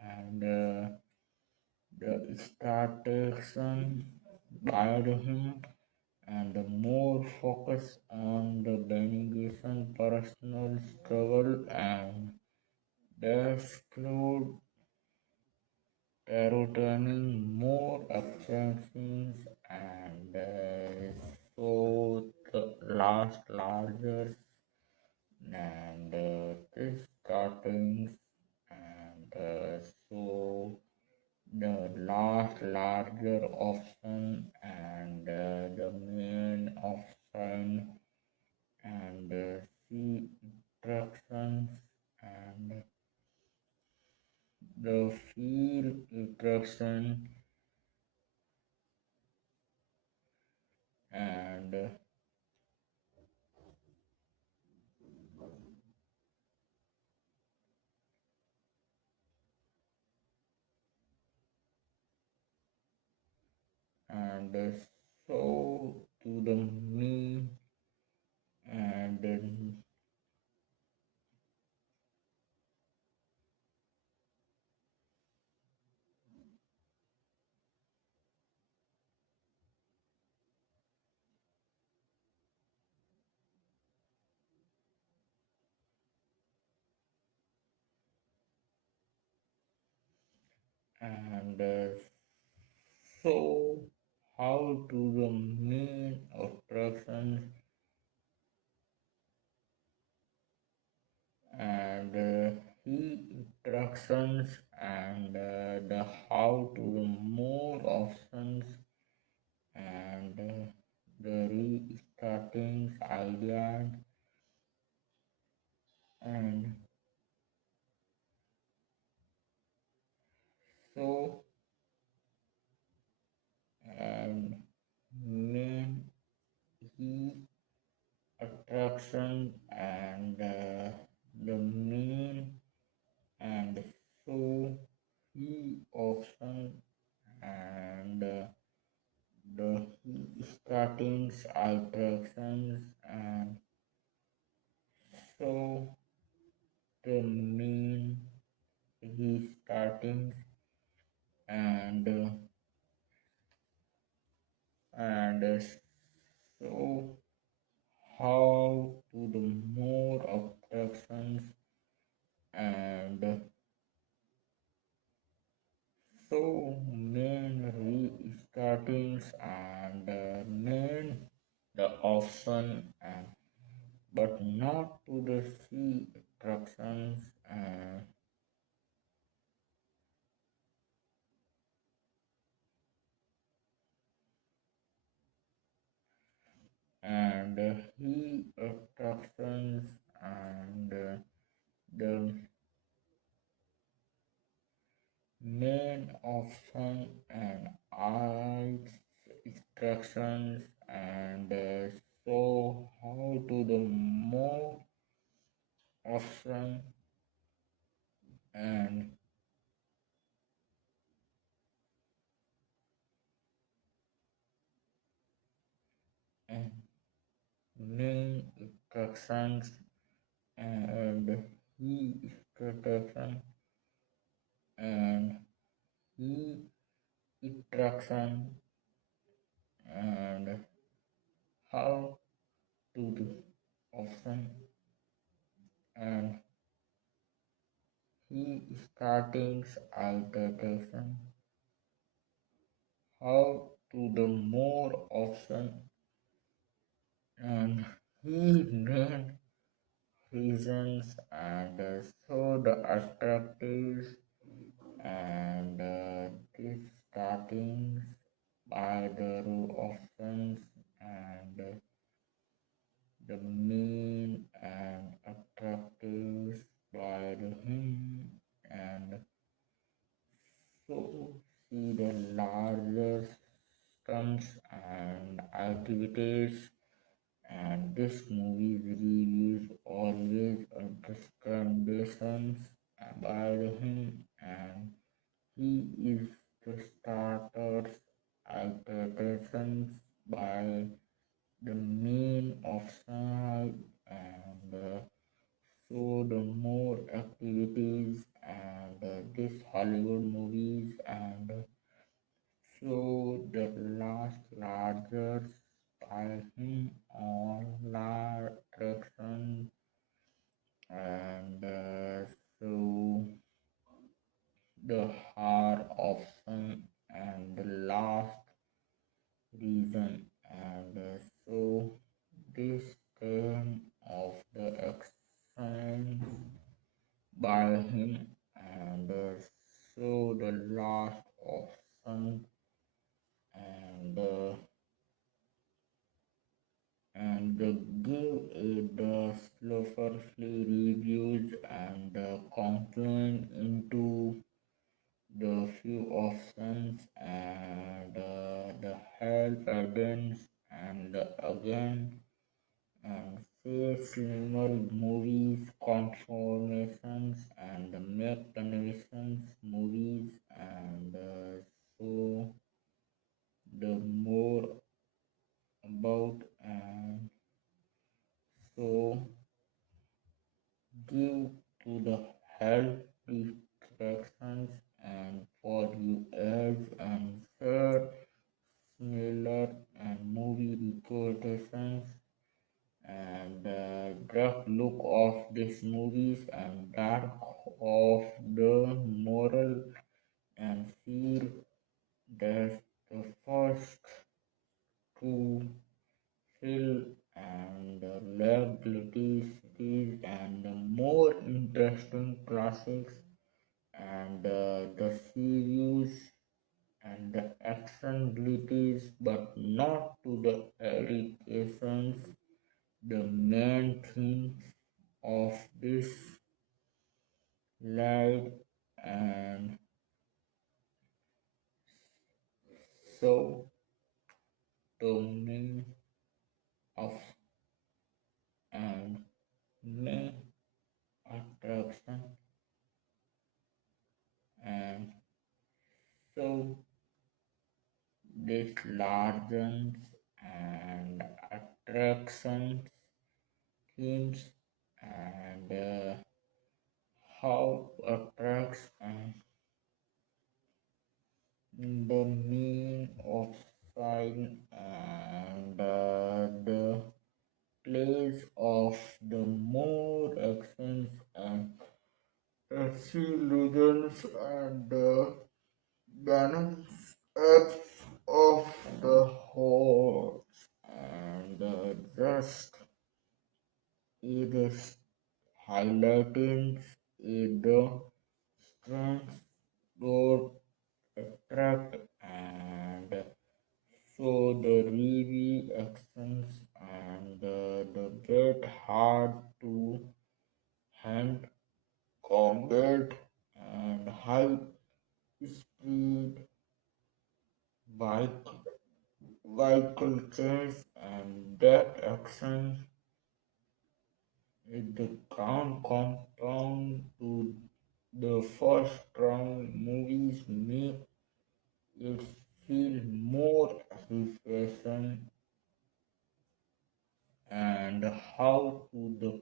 and the startation by him and the more focus on the beneficent personal struggle and the skilled returning more absences and so the last larger and this startings and so the last larger option and the main option and C instructions and the field instruction and and so to the me and so how to the main attractions attractions and the how to the more options and the restarting ideas and so and main he attraction and the main and so he option and the startings attractions and so the main he startings and so how to the more attractions and so main restartings and main the option and but not to the sea attractions and he attractions and the main option and eyes instructions and so how to the more option and and main instructions and he instruction and he instruction and how to the option and he startings altercation how to the more option and he main reasons and so the attractives and this startings by the rule options and the main and attractives by the him and so see the larger stunts and activities and this movie's reviews always understands by him and he is the starters alterations by the main of side and so the more activities and this Hollywood movies and so the last larger by him on large attraction and so the hard option and the last reason and so this term of the exchange by him and so the last option and give the slowerly reviews and conclude into the few options and the help against and again and say similar movies conformations and make conversations movies and so the more about and so give to the help distractions and for you as and share similar and movie recommendations and rough look of these movies and dark of the moral and feel that the first to fill and the liabilities and the more interesting classics and the series and the action glitches, but not to the allegations. The main themes of this light and so domain of and main attraction and so this largens and attractions themes and how attracts and the meaning of sign and the place of the more actions and sea legends and the balance acts of the whole and just it is highlighting the strengths both attract and so the really actions and the get hard to hand combat and high speed bike vehicle change and that action is the compound to the first round movies make it feel more refreshing and how to the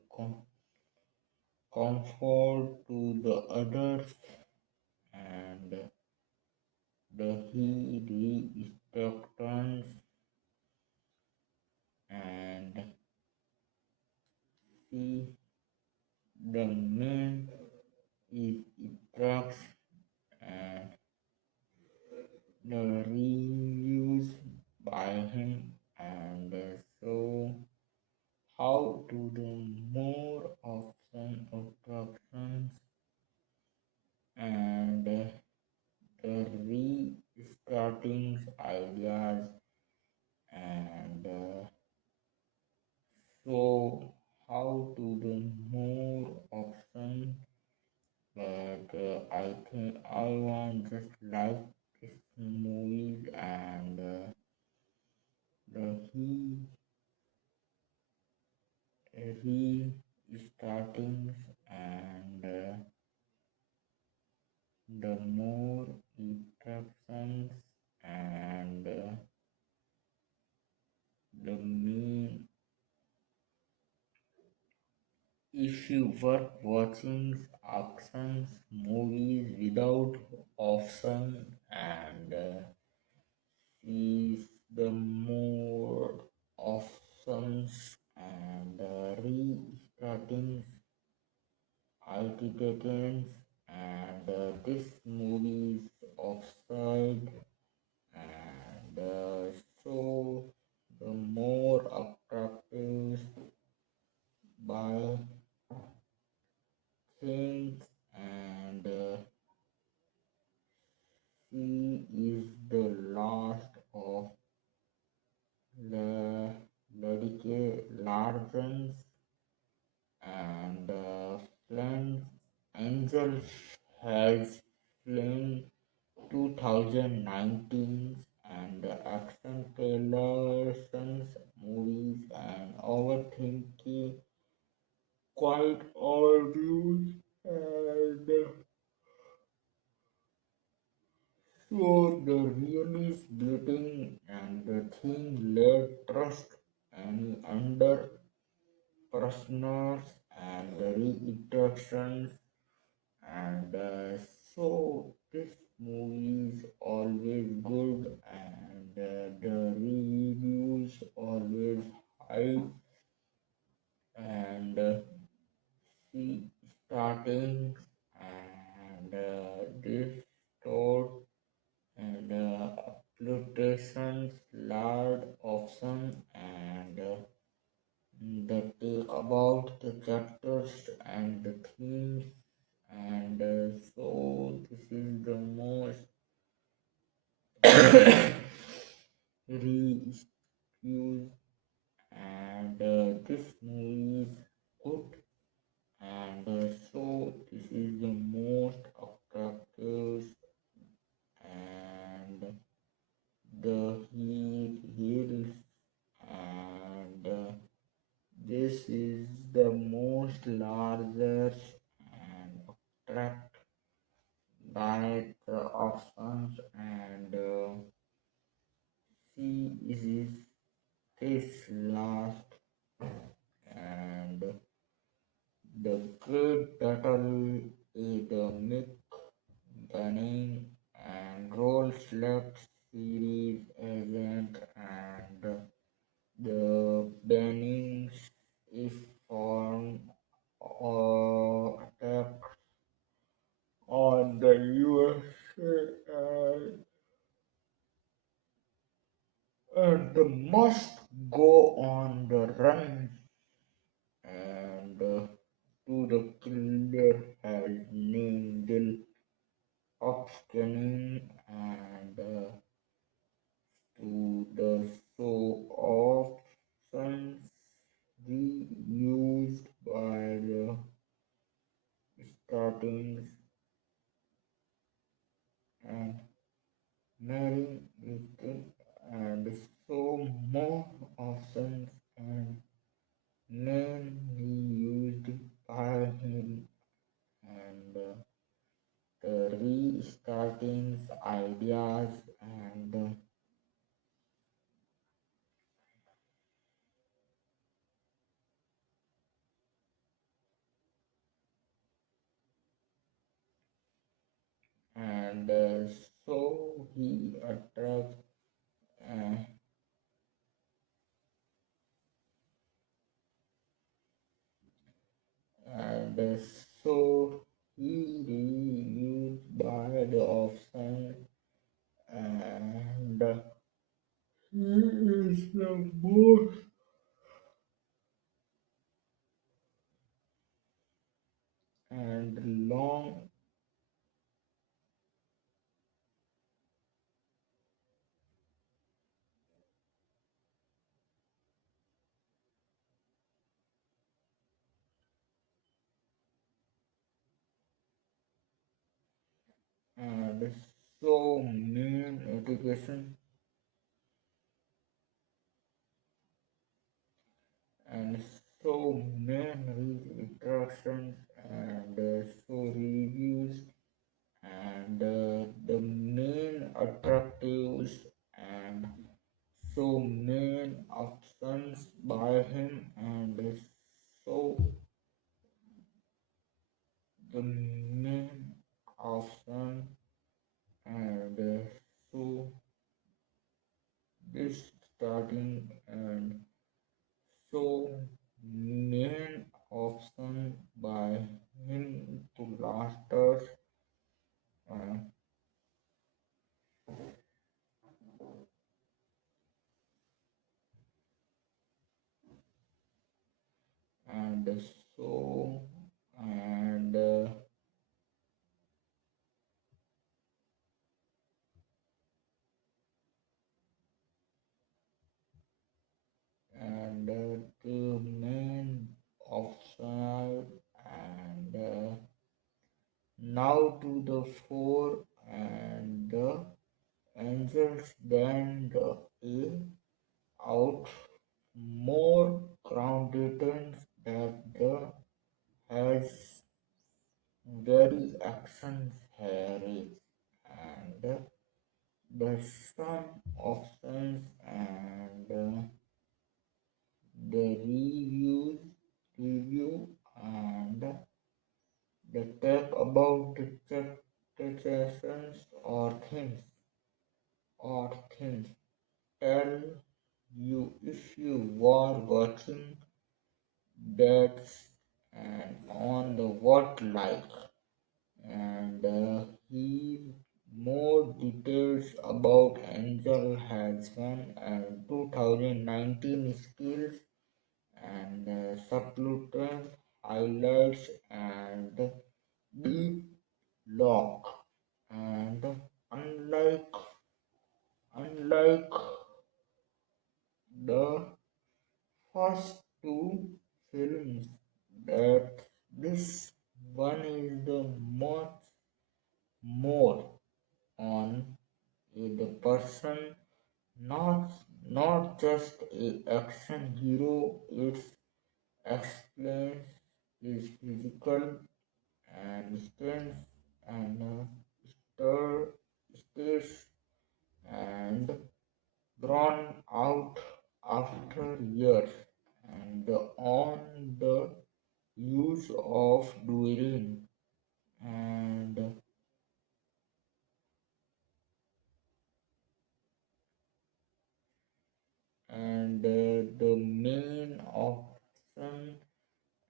comfort to the others and the he restrictions and see the main is attracts and the reviews by him and how to the more option attractions and the restarting ideas and so how to the more options but I think I want just like this movie and the restarting and the more interactions and the main if you were watching action movies without option and is the more options and restarting altitudes and this movie is offside and so the more attractive by things and she is the last of the Largens and Flint Angels has flown 2019 and action trailers, movies and overthinking quite all views and so the really splitting and the thing led trust and under personals and the reintroductions and so this movie is always good and the reviews always high and see starting and this store and applications large option and the take about the chapters and the themes and so this most larger and attract by the options and she is this last and the great battle is the myth Gunning and role select series agent and the bannings if formed or attack on the USA and the must go on the run and to the killer has named the upscanning and to the show options we used by the startings and marrying with it and so more options and mainly used by him and the restarting ideas and so he attracts uh, and so he used by the option and he is the most and long and so main education and so main interactions and so reviews and the main attractives and so main options by him and so the main option and so this starting and so main option by him to lasters uh, and and uh, and the main option and now to the fore and the angels then the A out more grounded that the has very actions Harry and the sun options and the review and the talk about the suggestions or things tell you if you are watching that and on the what like and he more details about Angel has one and 2019 skills and subtlety highlights and deep lock and unlike the first two films that this one is the much more on the person not not just a action hero it explains his physical and strength and stir, stays and drawn out after years and on the use of during and the main option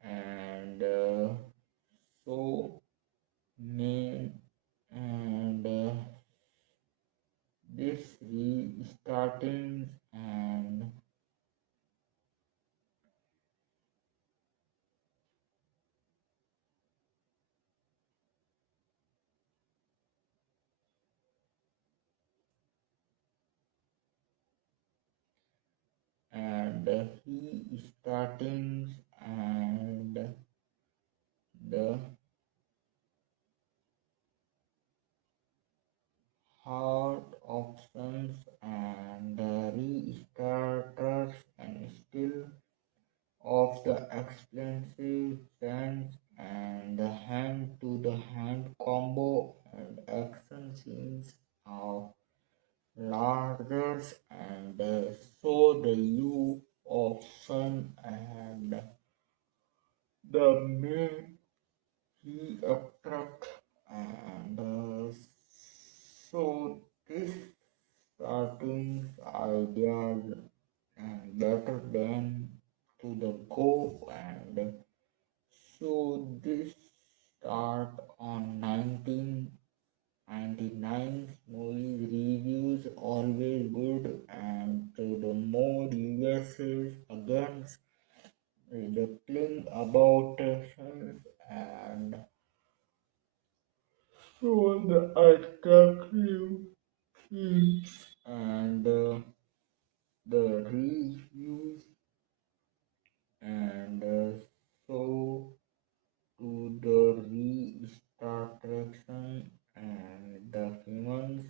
and so main and this restarting and he starting and the hard options and restarters and still of the expensive fence and the hand to the hand combo and action scenes of larger and so the you of sun and the main he attract and so this starting ideas and better than to the go and so this start on 1999 movie reviews always good and to the more US's against the thing about and so the attractive themes and the reviews and so to the restart and the humans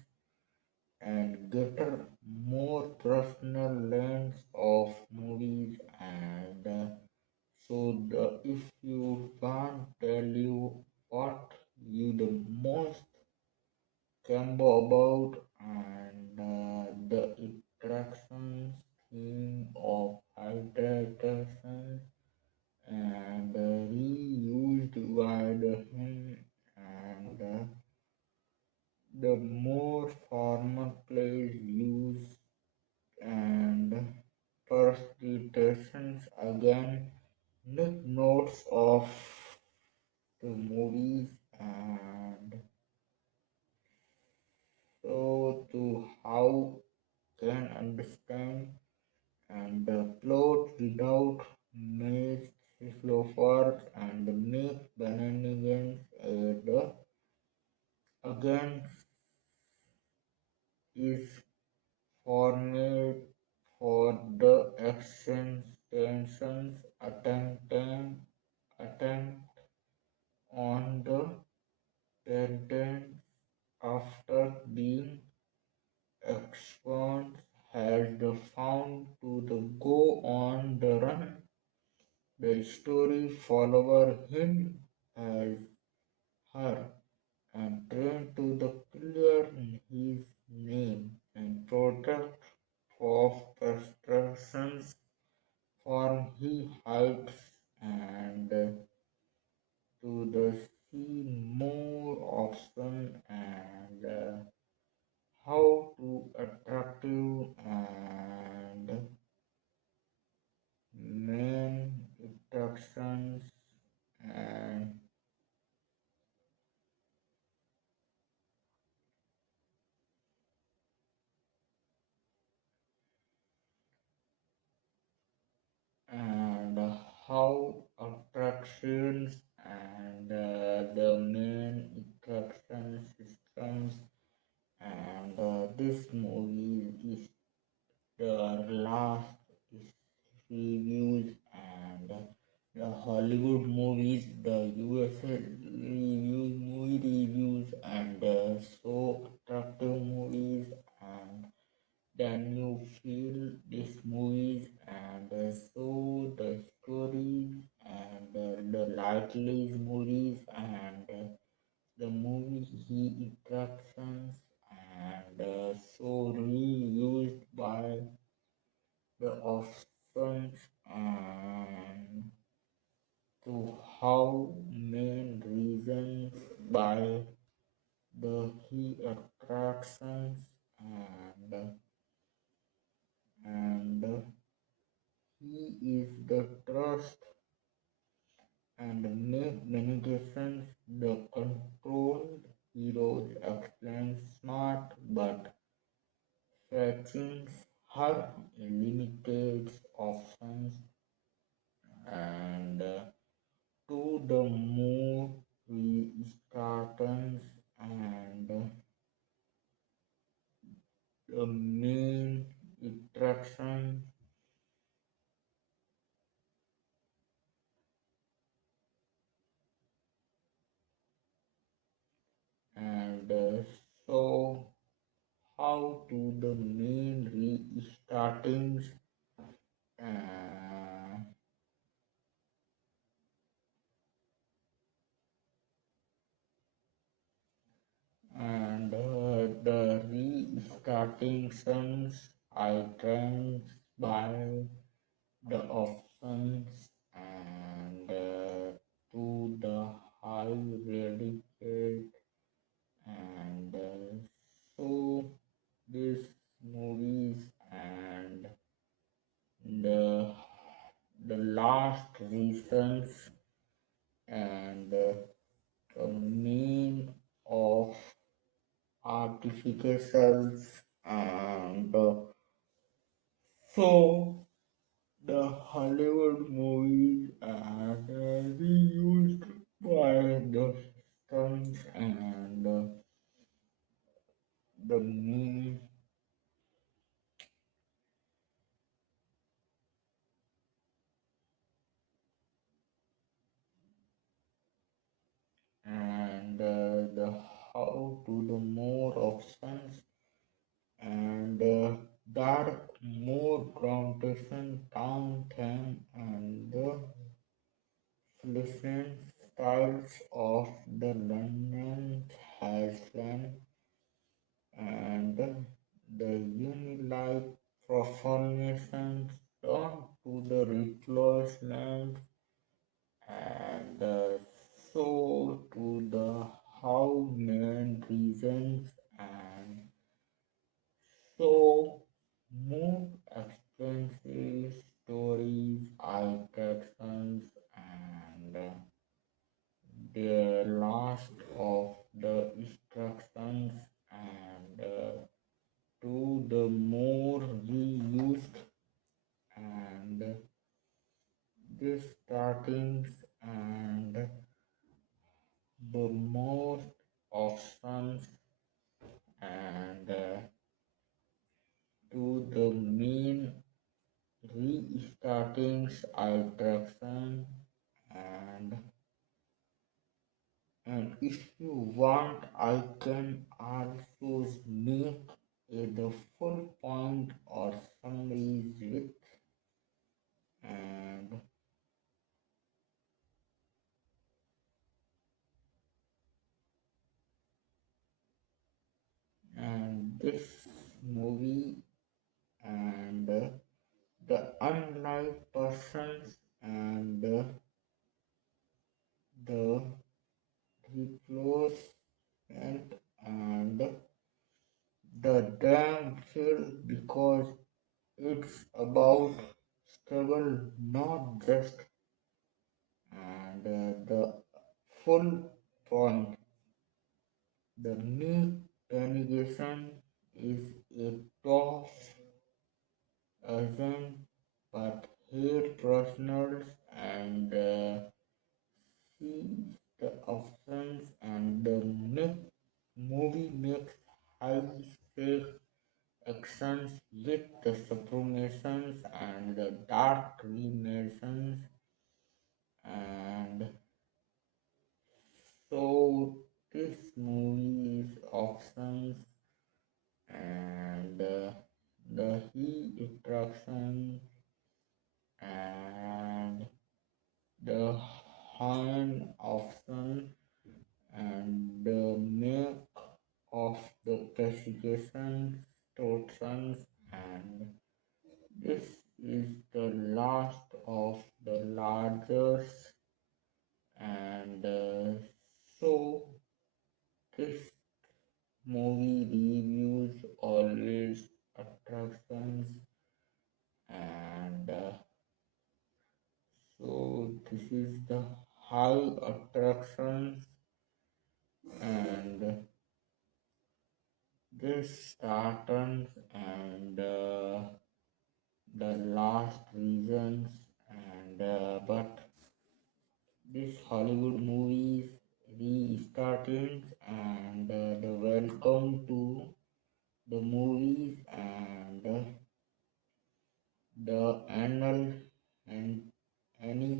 and get a more personal lens of movies and so the if you can't tell you what you the most combo about and the attractions theme of hydration and reused by the him and the more formal plays use and presentations again make notes of the movies and so to how can understand and the plot without maze slow and make shenanigans again is formed for the extensions attempt on the patent after being exposed has the found to the go on the run. The story follower him as her and trained to the clear his name and protect of frustrations for he hides and to the see more often and how to attractive and main attractions and and how attractions and the main attraction systems and this movie is the last is reviews and the Hollywood movies, the USA reviews, movie reviews, and so attractive movies, and then you feel these movies, and so the stories, and the Lightly's movies and the movie he interactions and so reused by the options and to how main reasons by the he attractions and he is the trust and make medications the controlled heroes explain smart but stretching her limited options and to the more restartance and the main attraction and so how to the main restartings uh, and the restarting sons I trans by the options and to the high radicate and so these movies and the the last reasons and the mean of artificals and so the Hollywood movies are reused by the stunts and the meme and the how to the more options and dark more groundation town theme and the fluorescent styles of the London Highland and the unilike transformations down to the replacement and so to the how main reasons and so more expensive stories, attractions and the last of the instructions and to the more reused and this startings and the most options and to the main restartings attraction and if you want I can also make the full point or summaries with and this movie and the unlike persons and the replacement and the damn field because it's about struggle not just and the full point the meat penetration is a tough agent but hair personals and see the options and the movie makes high stakes actions with the supremations and the dark renaissance and so this movie is options and the he attraction and the second option and make of the classification torsions, and this is the last of the largest, and so this movie reviews always attractions, and so this is the high attractions, and this startens, and the last reasons, and but this Hollywood movies restarting, and the welcome to the movies, and the annual and any